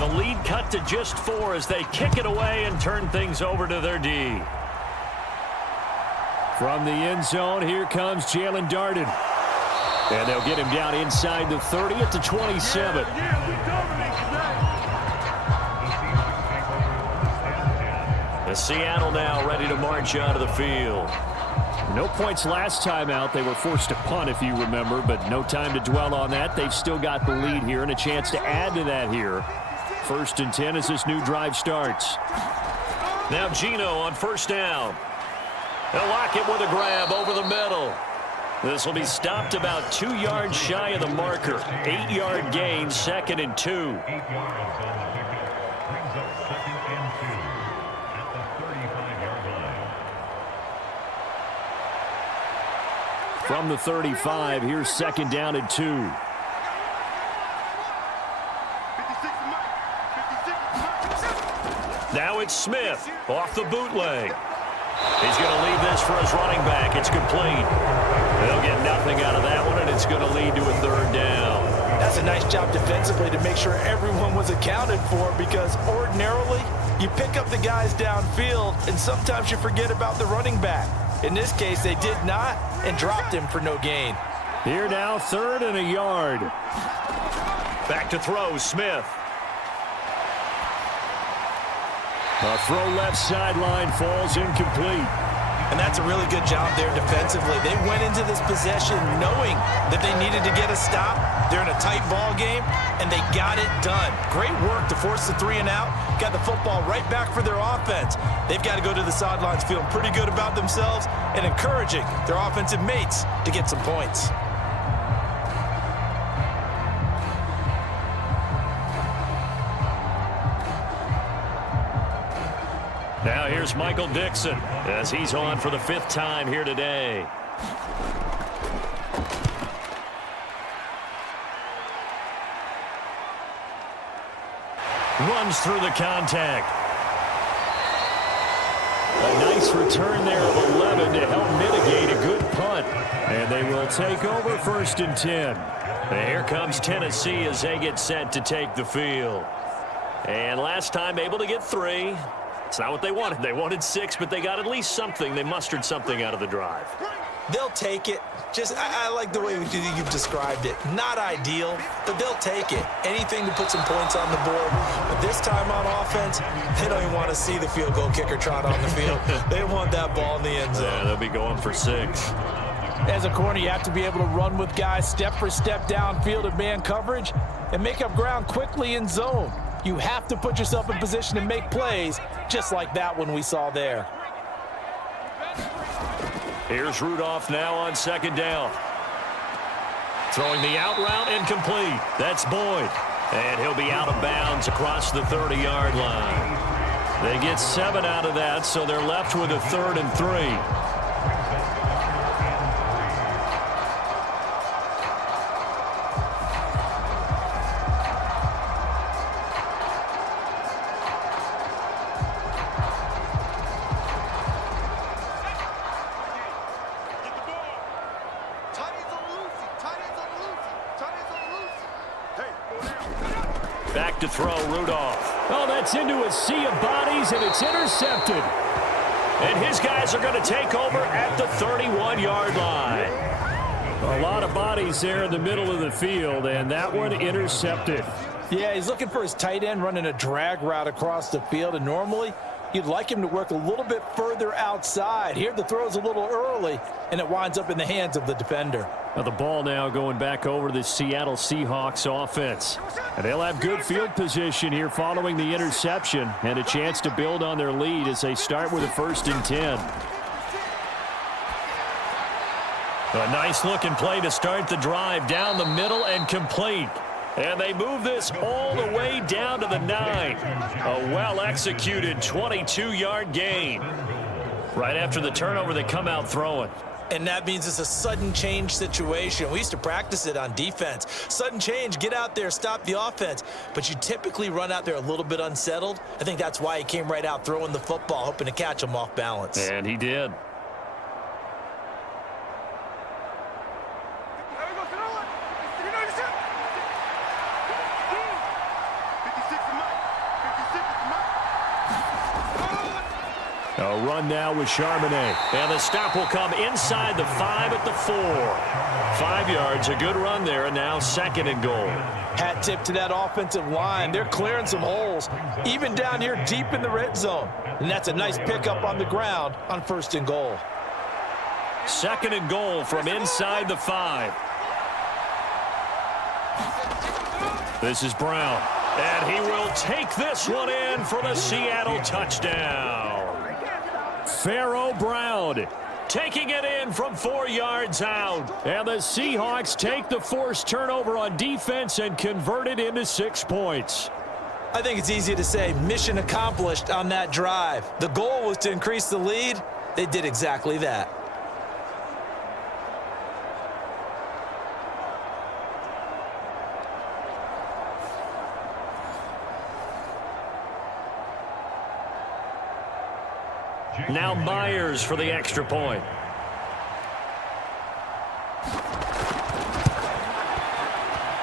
The lead cut to just 4 as they kick it away and turn things over to their D. From the end zone, here comes Jalen Darden. And they'll get him down inside the 30 at the 27. Seattle now ready to march out of the field. No points last time out. They were forced to punt, if you remember, but no time to dwell on that. They've still got the lead here and a chance to add to that here. First and 10 as this new drive starts. Now Gino on first down. They'll lock it with a grab over the middle. This will be stopped about 2 yards shy of the marker. 8-yard gain, 2nd and 2. 8 yards on the pickup. Brings up 2nd and 2 at the 35-yard line. From the 35, here's 2nd down and 2. Now it's Smith off the bootleg. He's going to lead this for his running back. It's complete. They'll get nothing out of that one, and it's going to lead to a 3rd down. That's a nice job defensively to make sure everyone was accounted for, because ordinarily you pick up the guys downfield and sometimes you forget about the running back. In this case, they did not and dropped him for no gain. Here now, 3rd and a yard. Back to throw, Smith. A throw left sideline, falls incomplete. And that's a really good job there defensively. They went into this possession knowing that they needed to get a stop. They're in a tight ball game, and they got it done. Great work to force the 3 and out. Got the football right back for their offense. They've got to go to the sidelines feeling pretty good about themselves and encouraging their offensive mates to get some points. Now here's Michael Dixon as he's on for the 5th time here today. Runs through the contact. A nice return there of 11 to help mitigate a good punt. And they will take over 1st and 10. And here comes Tennessee as they get set to take the field. And last time able to get 3. It's not what they wanted. They wanted 6, but they got at least something. They mustered something out of the drive. They'll take it. I like the way you've described it. Not ideal, but they'll take it. Anything to put some points on the board. But this time on offense, they don't even want to see the field goal kicker trot on the field. They want that ball in the end zone. Yeah, they'll be going for 6. As a corner, you have to be able to run with guys step for step downfield in man coverage and make up ground quickly in zone. You have to put yourself in position to make plays, just like that one we saw there. Here's Rudolph now on 2nd down. Throwing the out route incomplete. That's Boyd. And he'll be out of bounds across the 30-yard line. They get 7 out of that, so they're left with a 3rd and 3. Back to throw, Rudolph. Oh, that's into a sea of bodies, and it's intercepted. And his guys are going to take over at the 31-yard line. A lot of bodies there in the middle of the field, and that one intercepted. Yeah, he's looking for his tight end running a drag route across the field, and normally you'd like him to work a little bit further outside. Here the throw's a little early, and it winds up in the hands of the defender. Now the ball now going back over to the Seattle Seahawks offense. And they'll have good field position here following the interception and a chance to build on their lead as they start with a 1st and 10. A nice-looking play to start the drive down the middle and complete. And they move this all the way down to the 9. A well-executed 22-yard gain. Right after the turnover, they come out throwing. And that means it's a sudden change situation. We used to practice it on defense. Sudden change, get out there, stop the offense. But you typically run out there a little bit unsettled. I think that's why he came right out throwing the football, hoping to catch him off balance. And he did. A run now with Charbonnet. And the stop will come inside the 5 at the 4. 5 yards, a good run there, and now 2nd and goal. Hat tip to that offensive line. They're clearing some holes, even down here deep in the red zone. And that's a nice pickup on the ground on 1st and goal. 2nd and goal from inside the 5. This is Brown. And he will take this one in for the Seattle touchdown. Pharaoh Brown taking it in from 4 yards out. And the Seahawks take the forced turnover on defense and convert it into 6 points. I think it's easy to say mission accomplished on that drive. The goal was to increase the lead. They did exactly that. Now Myers for the extra point.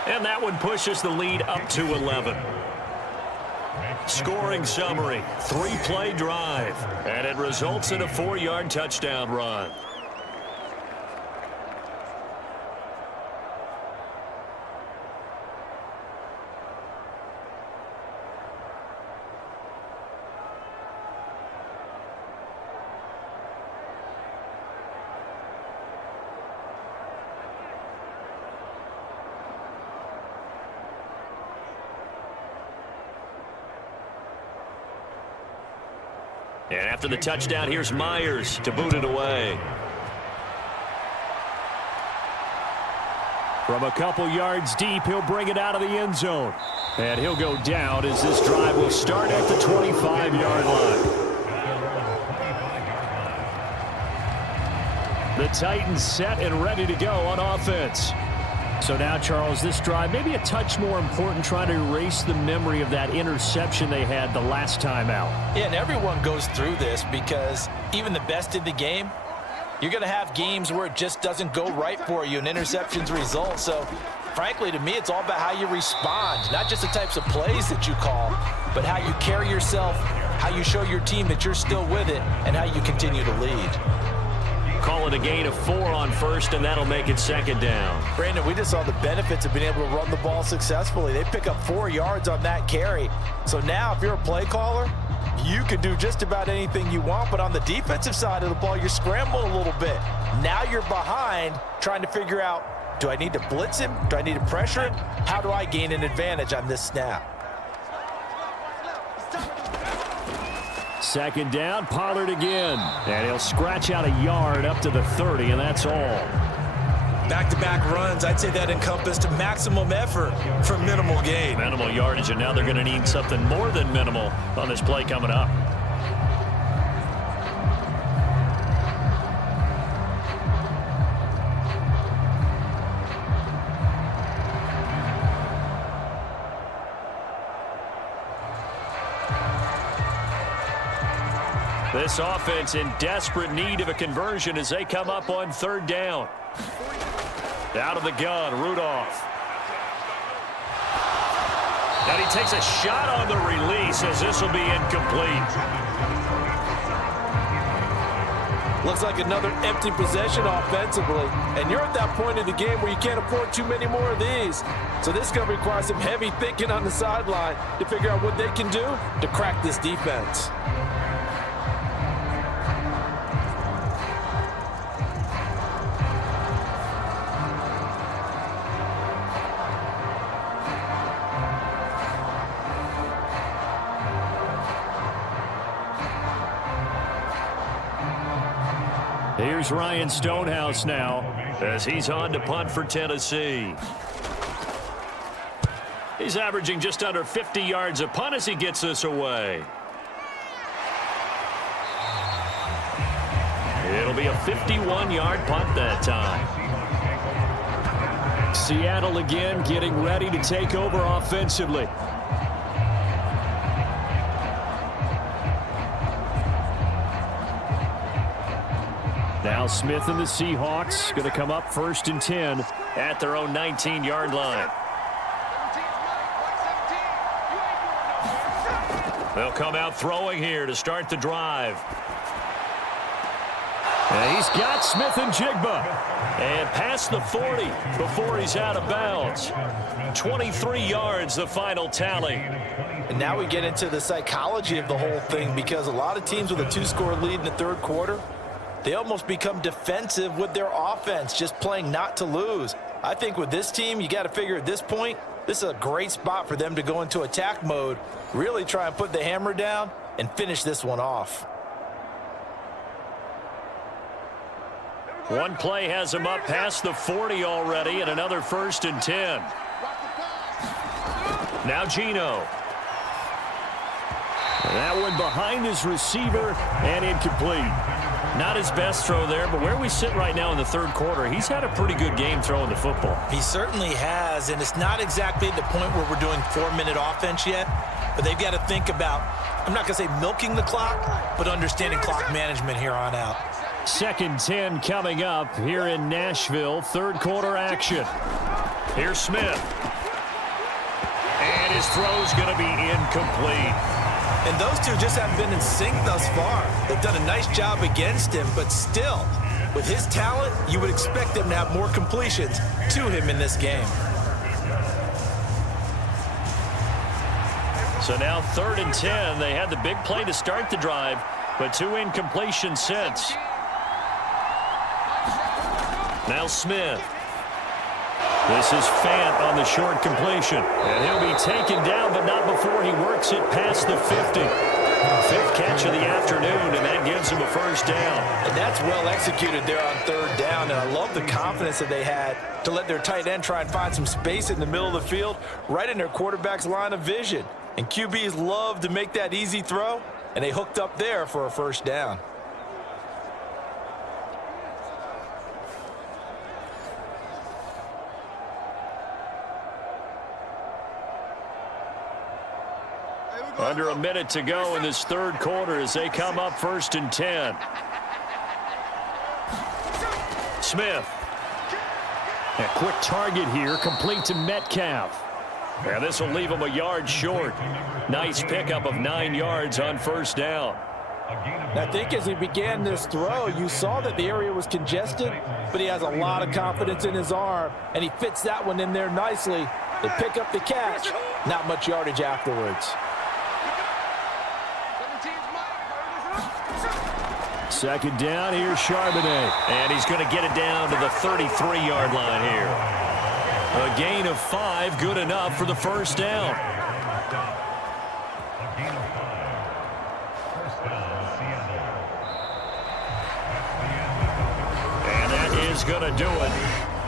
And that one pushes the lead up to 11. Scoring summary, 3-play drive. And it results in a 4-yard touchdown run. And after the touchdown, here's Myers to boot it away. From a couple yards deep, he'll bring it out of the end zone. And he'll go down as this drive will start at the 25-yard line. The Titans set and ready to go on offense. So now, Charles, this drive maybe a touch more important, trying to erase the memory of that interception they had the last time out. Yeah, and everyone goes through this because even the best in the game, you're going to have games where it just doesn't go right for you, and interceptions result. So, frankly, to me, it's all about how you respond, not just the types of plays that you call, but how you carry yourself, how you show your team that you're still with it, and how you continue to lead. Call it a gain of 4 on first, and that'll make it 2nd down. Brandon, we just saw the benefits of being able to run the ball successfully. They pick up 4 yards on that carry. So now if you're a play caller, you can do just about anything you want. But on the defensive side of the ball, you're scrambling a little bit. Now you're behind trying to figure out, do I need to blitz him? Do I need to pressure him? How do I gain an advantage on this snap? 2nd down, Pollard again. And he'll scratch out a yard up to the 30, and that's all. Back-to-back runs, I'd say that encompassed maximum effort for minimal gain. Minimal yardage, and now they're going to need something more than minimal on this play coming up. This offense in desperate need of a conversion as they come up on 3rd down. Out of the gun, Rudolph. And he takes a shot on the release as this will be incomplete. Looks like another empty possession offensively. And you're at that point in the game where you can't afford too many more of these. So this is going to require some heavy thinking on the sideline to figure out what they can do to crack this defense. Here's Ryan Stonehouse now as he's on to punt for Tennessee. He's averaging just under 50 yards a punt as he gets this away. It'll be a 51-yard punt that time. Seattle again getting ready to take over offensively. Now Smith and the Seahawks going to come up 1st and 10 at their own 19-yard line. They'll come out throwing here to start the drive. And he's got Smith and Jigba. And past the 40 before he's out of bounds. 23 yards, the final tally. And now we get into the psychology of the whole thing, because a lot of teams with a 2-score lead in the 3rd quarter, they almost become defensive with their offense, just playing not to lose. I think with this team, you got to figure at this point, This is a great spot for them to go into attack mode, really try and put the hammer down and finish this one off. One play has him up past the 40 already, and another 1st and 10. Now Geno. That one behind his receiver and incomplete. Not his best throw there, but where we sit right now in the 3rd quarter, he's had a pretty good game throwing the football. He certainly has, and it's not exactly the point where we're doing 4-minute offense yet, but they've got to think about, I'm not going to say milking the clock, but understanding clock management here on out. 2nd 10 coming up here in Nashville. 3rd quarter action. Here's Smith. And his throw's going to be incomplete. And those two just haven't been in sync thus far. They've done a nice job against him, but still, with his talent, you would expect them to have more completions to him in this game. So now 3rd and 10. They had the big play to start the drive, but 2 incompletions since. Now Smith. This is Fant on the short completion. And he'll be taken down, but not before he works it past the 50. 5th catch of the afternoon, and that gives him a 1st down. And that's well executed there on 3rd down, and I love the confidence that they had to let their tight end try and find some space in the middle of the field, right in their quarterback's line of vision. And QBs love to make that easy throw, and they hooked up there for a 1st down. Under a minute to go in this 3rd quarter as they come up 1st and 10. Smith. A quick target here, complete to Metcalf. And this will leave him a yard short. Nice pickup of 9 yards on 1st down. I think as he began this throw, you saw that the area was congested, but he has a lot of confidence in his arm, and he fits that one in there nicely. They pick up the catch, not much yardage afterwards. 2nd down, here's Charbonnet. And he's going to get it down to the 33-yard line here. A gain of 5, good enough for the 1st down. A gain of 5. 1st down, Seattle. And that is going to do it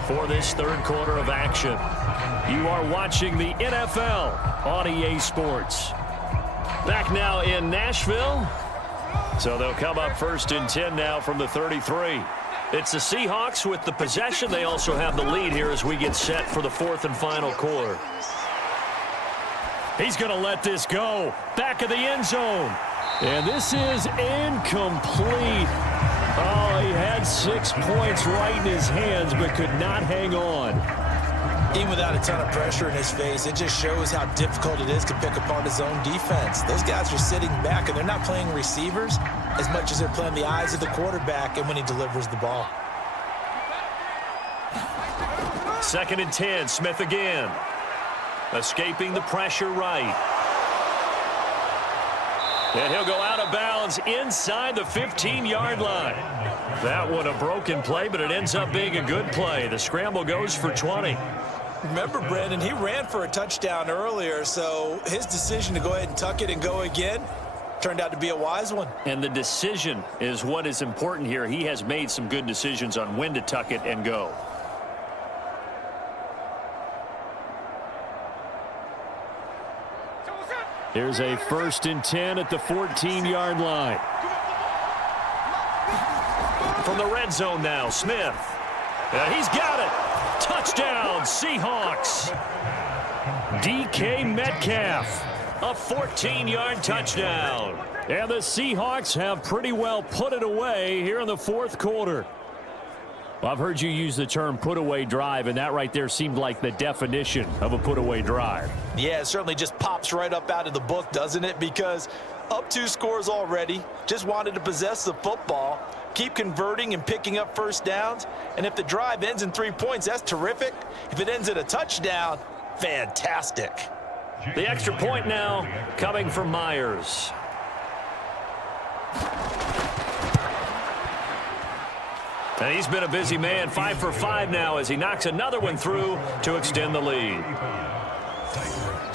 for this 3rd quarter of action. You are watching the NFL on EA Sports. Back now in Nashville. So they'll come up 1st and 10 now from the 33. It's the Seahawks with the possession. They also have the lead here as we get set for the 4th and final quarter. He's going to let this go. Back of the end zone. And this is incomplete. Oh, he had 6 points right in his hands, but could not hang on. Even without a ton of pressure in his face, it just shows how difficult it is to pick apart his own defense. Those guys are sitting back, and they're not playing receivers as much as they're playing the eyes of the quarterback and when he delivers the ball. 2nd and 10, Smith again. Escaping the pressure right. And he'll go out of bounds inside the 15-yard line. That one a broken play, but it ends up being a good play. The scramble goes for 20. Remember, Brandon, he ran for a touchdown earlier, so his decision to go ahead and tuck it and go again turned out to be a wise one. And the decision is what is important here. He has made some good decisions on when to tuck it and go. Here's a 1st and 10 at the 14-yard line. From the red zone now, Smith. He's got it. Touchdown, Seahawks. DK Metcalf. A 14-yard touchdown. And the Seahawks have pretty well put it away here in the 4th quarter. Well, I've heard you use the term put-away drive, and that right there seemed like the definition of a put-away drive. Yeah, it certainly just pops right up out of the book, doesn't it? Because up 2 scores already, just wanted to possess the football, keep converting and picking up 1st downs. And if the drive ends in 3 points, that's terrific. If it ends in a touchdown, fantastic. The extra point now coming from Myers. And he's been a busy man, 5 for 5 now as he knocks another one through to extend the lead.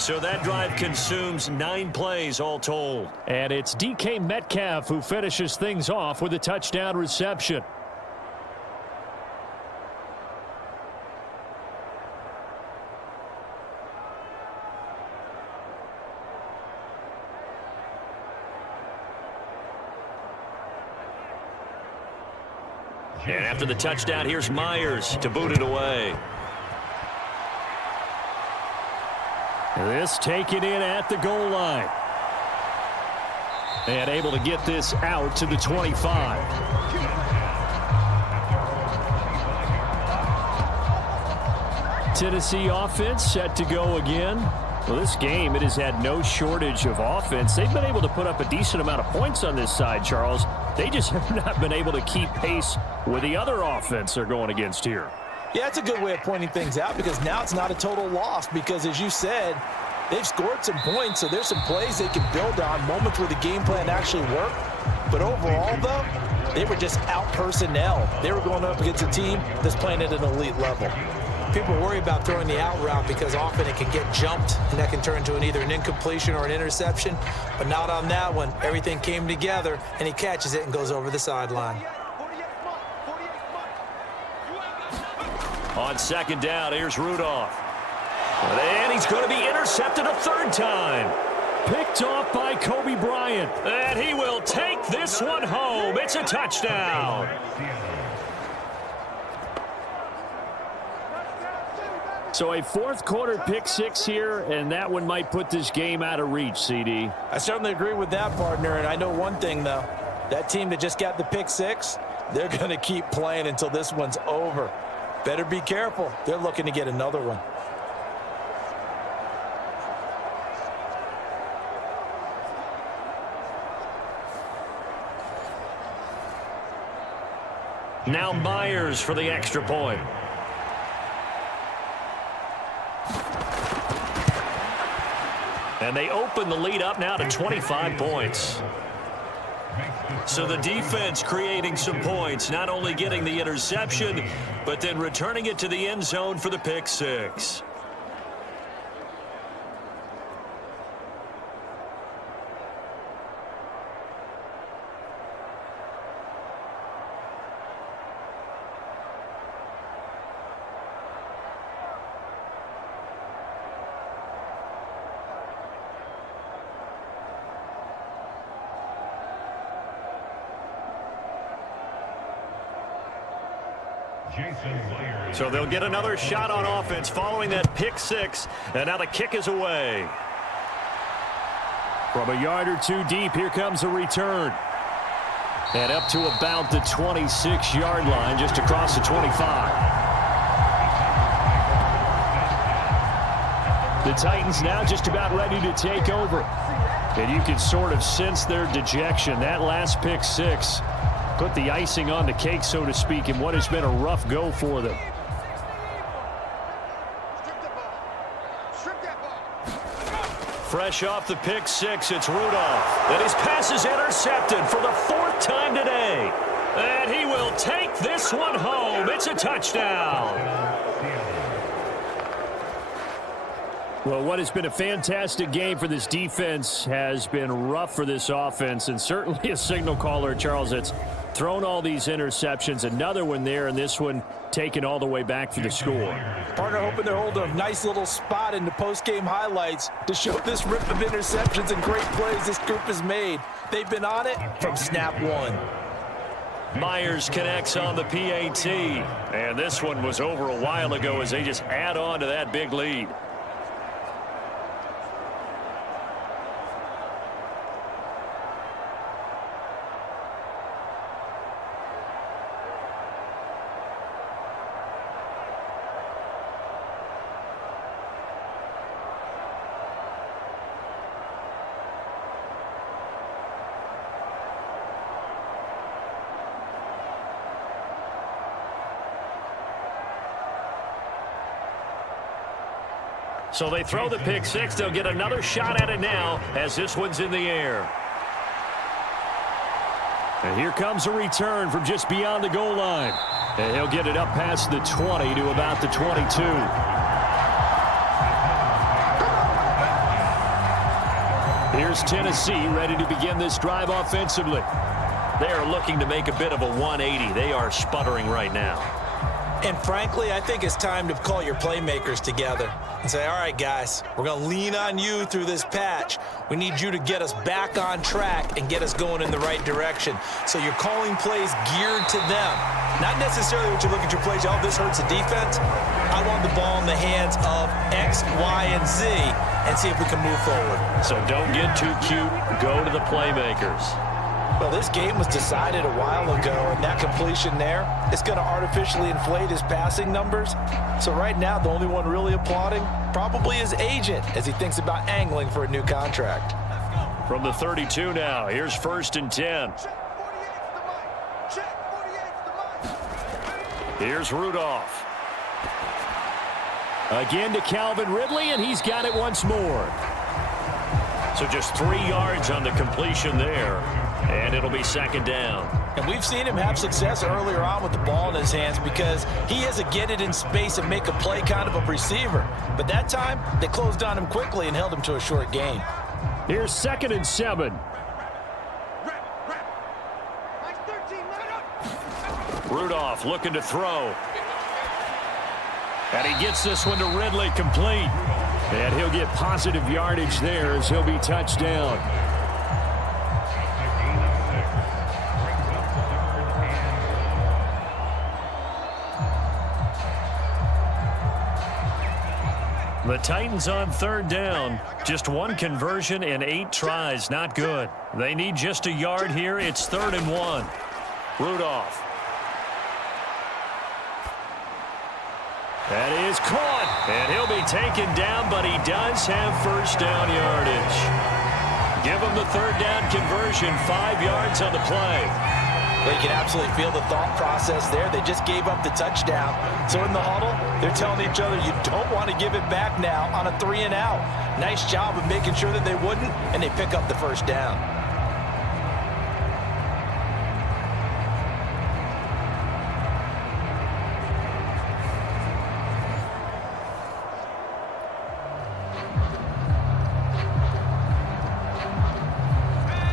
So that drive consumes 9 plays all told. And it's DK Metcalf who finishes things off with a touchdown reception. And after the touchdown, here's Myers to boot it away. This taken in at the goal line. And able to get this out to the 25. Tennessee offense set to go again. Well, this game, it has had no shortage of offense. They've been able to put up a decent amount of points on this side, Charles. They just have not been able to keep pace with the other offense they're going against here. Yeah, it's a good way of pointing things out because now it's not a total loss because, as you said, they've scored some points, so there's some plays they can build on, moments where the game plan actually worked. But overall, though, they were just out personnel. They were going up against a team that's playing at an elite level. People worry about throwing the out route because often it can get jumped, and that can turn into either an incompletion or an interception. But not on that one. Everything came together, and he catches it and goes over the sideline. On second down, here's Rudolph. And he's going to be intercepted a third time. Picked off by Kobe Bryant. And he will take this one home. It's a touchdown. So a fourth quarter pick six here, and that one might put this game out of reach, CD. I certainly agree with that, partner, and I know one thing, though. That team that just got the pick six, they're going to keep playing until this one's over. Better be careful. They're looking to get another one. Now Myers for the extra point. And they open the lead up now to 25 points. So the defense creating some points, not only getting the interception, but then returning it to the end zone for the pick six. So they'll get another shot on offense following that pick six, and now the kick is away. From a yard or two deep, here comes a return. And up to about the 26-yard line, just across the 25. The Titans now just about ready to take over. And you can sort of sense their dejection. That last pick six put the icing on the cake, so to speak, in what has been a rough go for them. Fresh off the pick six, it's Rudolph. And his pass is intercepted for the fourth time today. And he will take this one home. It's a touchdown. Well, what has been a fantastic game for this defense has been rough for this offense, and certainly a signal caller, Charles, that's thrown all these interceptions. Another one there, and this one taken all the way back for the score. Partner hoping they're holding a nice little spot in the post-game highlights to show this rip of interceptions and great plays this group has made. They've been on it from snap one. Myers connects on the PAT. And this one was over a while ago as they just add on to that big lead. So they throw the pick six. They'll get another shot at it now as this one's in the air. And here comes a return from just beyond the goal line. And he'll get it up past the 20 to about the 22. Here's Tennessee ready to begin this drive offensively. They are looking to make a bit of a 180. They are sputtering right now. And frankly, I think it's time to call your playmakers together and say, all right, guys, we're going to lean on you through this patch. We need you to get us back on track and get us going in the right direction. So you're calling plays geared to them. Not necessarily what you look at your plays, oh, this hurts the defense. I want the ball in the hands of X, Y, and Z and see if we can move forward. So don't get too cute. Go to the playmakers. Well, this game was decided a while ago, and that completion there is going to artificially inflate his passing numbers. So right now, the only one really applauding probably his agent as he thinks about angling for a new contract. From the 32 now, here's 1st and 10. Here's Rudolph. Again to Calvin Ridley, and he's got it once more. So just 3 yards on the completion there. And it'll be 2nd down. And we've seen him have success earlier on with the ball in his hands because he has a get it in space and make a play kind of a receiver. But that time, they closed on him quickly and held him to a short gain. Here's 2nd and 7. Rudolph looking to throw. And he gets this one to Ridley, complete. And he'll get positive yardage there as he'll be touched down. The Titans on 3rd down. Just 1 conversion and 8 tries. Not good. They need just a yard here. It's 3rd and 1. Rudolph. That is caught. And he'll be taken down, but he does have 1st down yardage. Give him the 3rd down conversion. 5 yards on the play. Well, you can absolutely feel the thought process there. They just gave up the touchdown. So in the huddle, they're telling each other, you don't want to give it back now on a 3 and out. Nice job of making sure that they wouldn't, and they pick up the 1st down.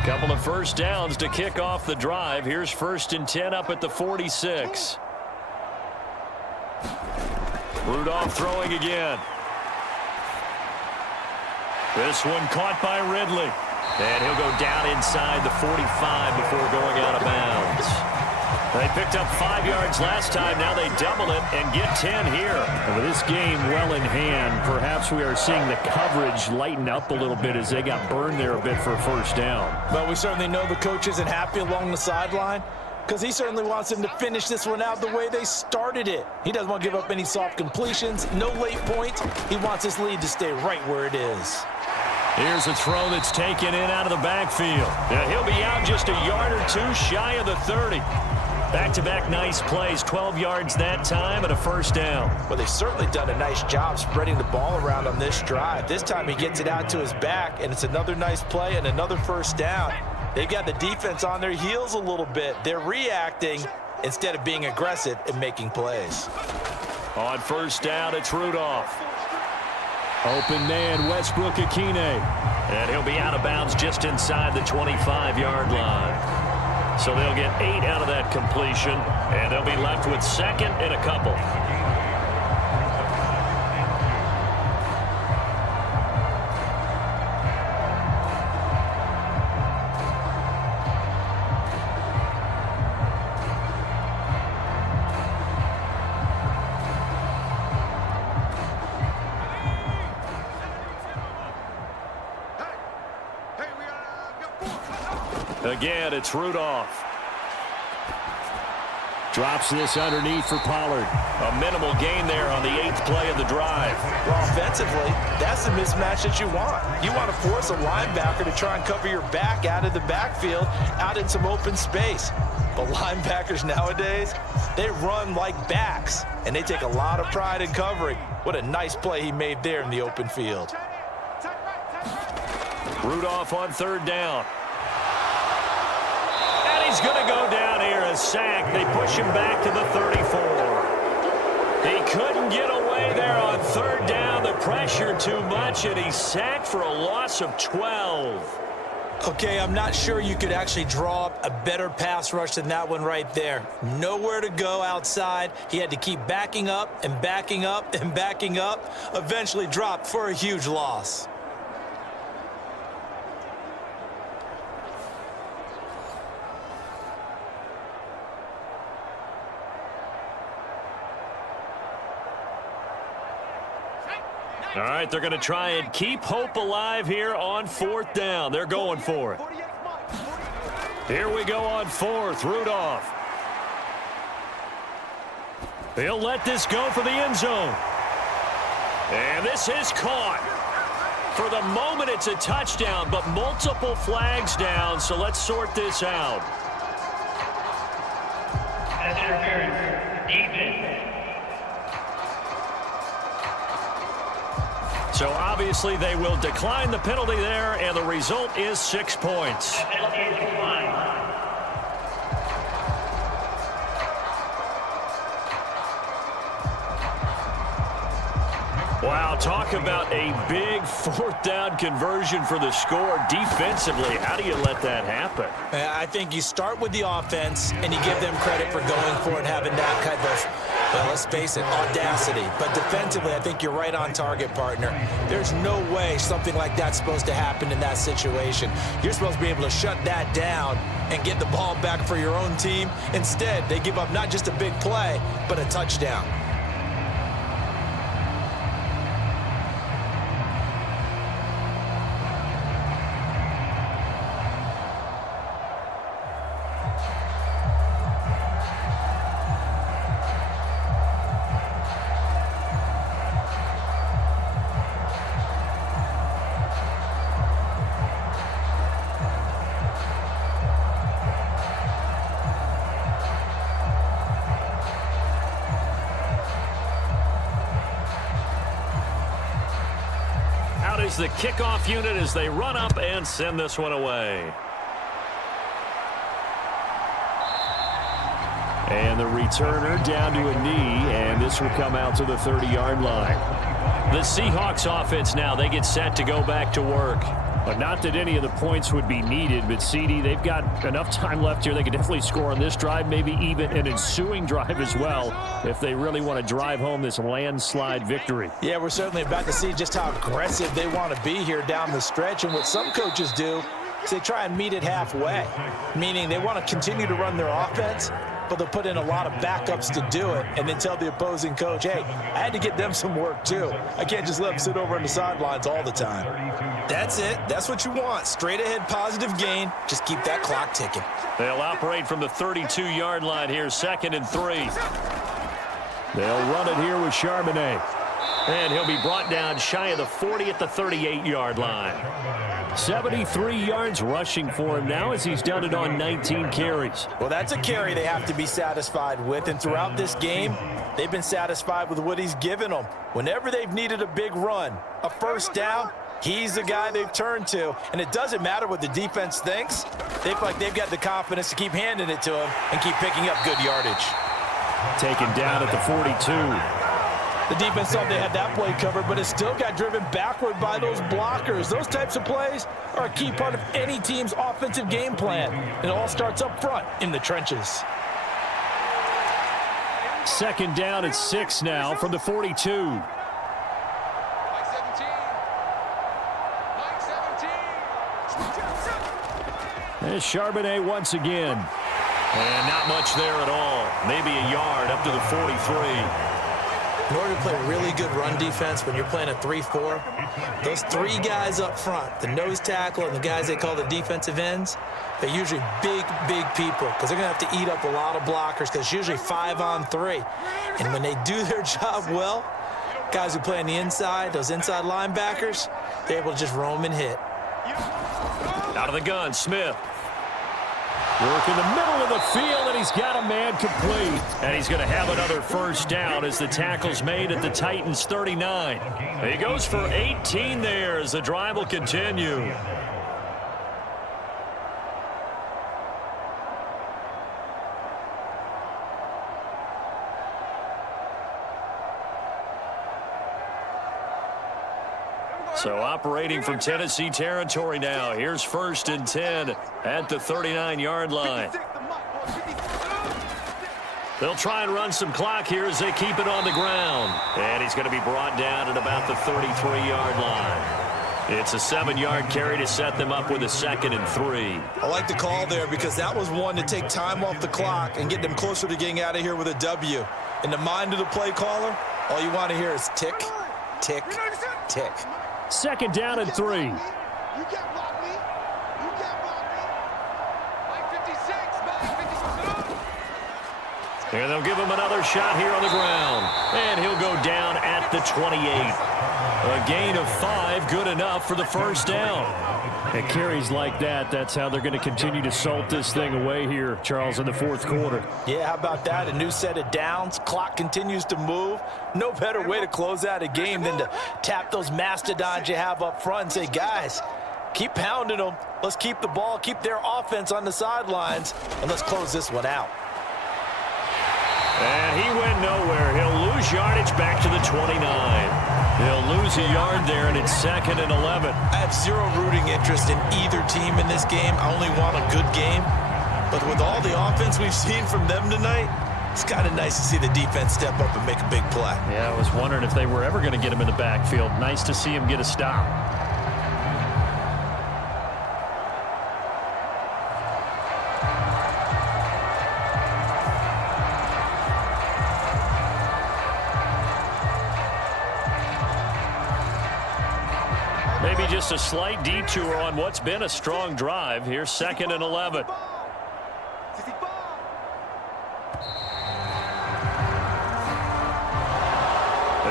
Couple of 1st downs to kick off the drive. Here's 1st and 10 up at the 46. Rudolph throwing again. This one caught by Ridley. And he'll go down inside the 45 before going out of bounds. They picked up 5 yards last time. Now they double it and get 10 here. And with this game well in hand, perhaps we are seeing the coverage lighten up a little bit as they got burned there a bit for a 1st down. But we certainly know the coach isn't happy along the sideline because he certainly wants them to finish this one out the way they started it. He doesn't want to give up any soft completions, no late points. He wants his lead to stay right where it is. Here's a throw that's taken in out of the backfield. Yeah, he'll be out just a yard or 2 shy of the 30. Back-to-back nice plays, 12 yards that time and a 1st down. Well, they've certainly done a nice job spreading the ball around on this drive. This time he gets it out to his back, and it's another nice play and another 1st down. They've got the defense on their heels a little bit. They're reacting instead of being aggressive and making plays. On 1st down, it's Rudolph. Open man, Westbrook-Akine. And he'll be out of bounds just inside the 25-yard line. So they'll get 8 out of that completion, and they'll be left with 2nd and a couple. Again, it's Rudolph. Drops this underneath for Pollard. A minimal gain there on the 8th play of the drive. Well, offensively, that's the mismatch that you want. You want to force a linebacker to try and cover your back out of the backfield, out in some open space. But linebackers nowadays, they run like backs, and they take a lot of pride in covering. What a nice play he made there in the open field. Rudolph on 3rd down. He's going to go down here, a sack. They push him back to the 34. He couldn't get away there on third down. The pressure too much, and he's sacked for a loss of 12. Okay, I'm not sure you could actually draw up a better pass rush than that one right there. Nowhere to go outside. He had to keep backing up and backing up and backing up. Eventually dropped for a huge loss. All right, they're going to try and keep hope alive here on fourth down. They're going for it. Here we go on fourth. Rudolph. He'll let this go for the end zone. And this is caught. For the moment, it's a touchdown, but multiple flags down, so let's sort this out. Pass interference. Defense. So obviously they will decline the penalty there, and the result is 6 points. The penalty is declined. Wow, talk about a big fourth down conversion for the score defensively. How do you let that happen? I think you start with the offense, and you give them credit for going for it and having that kind of, well, let's face it, audacity. But defensively, I think you're right on target, partner. There's no way something like that's supposed to happen in that situation. You're supposed to be able to shut that down and get the ball back for your own team. Instead, they give up not just a big play, but a touchdown. Is the kickoff unit as they run up and send this one away. And the returner down to a knee, and this will come out to the 30-yard line. The Seahawks offense now, they get set to go back to work. But not that any of the points would be needed, but CD, they've got enough time left here. They could definitely score on this drive, maybe even an ensuing drive as well, if they really want to drive home this landslide victory. Yeah, we're certainly about to see just how aggressive they want to be here down the stretch. And what some coaches do is they try and meet it halfway, meaning they want to continue to run their offense, but they'll put in a lot of backups to do it and then tell the opposing coach, hey, I had to get them some work too. I can't just let them sit over on the sidelines all the time. That's it. That's what you want. Straight ahead positive gain. Just keep that clock ticking. They'll operate from the 32-yard line here, 2nd and 3. They'll run it here with Charbonnet. And he'll be brought down shy of the 40 at the 38-yard line. 73 yards rushing for him now as he's done it on 19 carries. Well, that's a carry they have to be satisfied with. And throughout this game, they've been satisfied with what he's given them. Whenever they've needed a big run, a first down, he's the guy they've turned to. And it doesn't matter what the defense thinks. They feel like they've got the confidence to keep handing it to him and keep picking up good yardage. Taken down at the 42. The defense thought they had that play covered, but it still got driven backward by those blockers. Those types of plays are a key part of any team's offensive game plan. It all starts up front in the trenches. 2nd down at 6 now from the 42. There's Charbonnet once again. And not much there at all. Maybe a yard up to the 43. In order to play really good run defense when you're playing a 3-4, those 3 guys up front, the nose tackle and the guys they call the defensive ends, they're usually big people because they're going to have to eat up a lot of blockers because it's usually 5-on-3. And when they do their job well, guys who play on the inside, those inside linebackers, they're able to just roam and hit. Out of the gun, Smith. Work in the middle of the field, and he's got a man complete. And he's going to have another first down as the tackle's made at the Titans' 39. He goes for 18 there as the drive will continue. So operating from Tennessee territory now. Here's 1st and 10 at the 39-yard line. They'll try and run some clock here as they keep it on the ground. And he's going to be brought down at about the 33-yard line. It's a 7-yard carry to set them up with a 2nd and 3. I like the call there because that was one to take time off the clock and get them closer to getting out of here with a W. In the mind of the play caller, all you want to hear is tick, tick, tick. 2nd down and 3. You can't block me. You can't block me. Mike 56, Mike 56. And they'll give him another shot here on the ground. And he'll go down at the 28. A gain of 5, good enough for the 1st down. At carries like that, that's how they're going to continue to salt this thing away here, Charles, in the 4th quarter. Yeah, how about that? A new set of downs. Clock continues to move. No better way to close out a game than to tap those mastodons you have up front and say, guys, keep pounding them. Let's keep the ball, keep their offense on the sidelines, and let's close this one out. And he went nowhere. He'll lose yardage back to the 29. He'll lose a yard there, and it's 2nd and 11. I have zero rooting interest in either team in this game. I only want a good game. But with all the offense we've seen from them tonight, it's kind of nice to see the defense step up and make a big play. Yeah, I was wondering if they were ever going to get him in the backfield. Nice to see him get a stop. Maybe just a slight detour on what's been a strong drive. Here's 2nd and 11.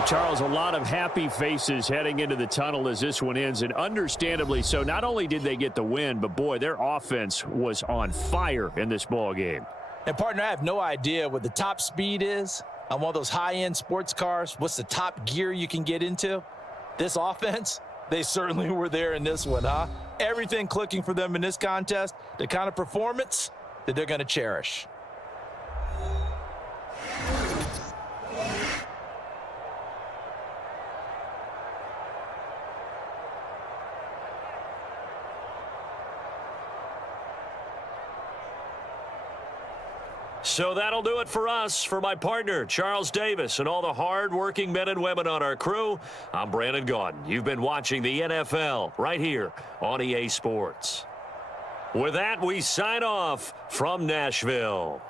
Charles, a lot of happy faces heading into the tunnel as this one ends, and understandably so. Not only did they get the win, but, boy, their offense was on fire in this ball game. And, partner, I have no idea what the top speed is on one of those high-end sports cars. What's the top gear you can get into? This offense, they certainly were there in this one, huh? Everything clicking for them in this contest, the kind of performance that they're going to cherish. So that'll do it for us. For my partner, Charles Davis, and all the hard-working men and women on our crew, I'm Brandon Gaudin. You've been watching the NFL right here on EA Sports. With that, we sign off from Nashville.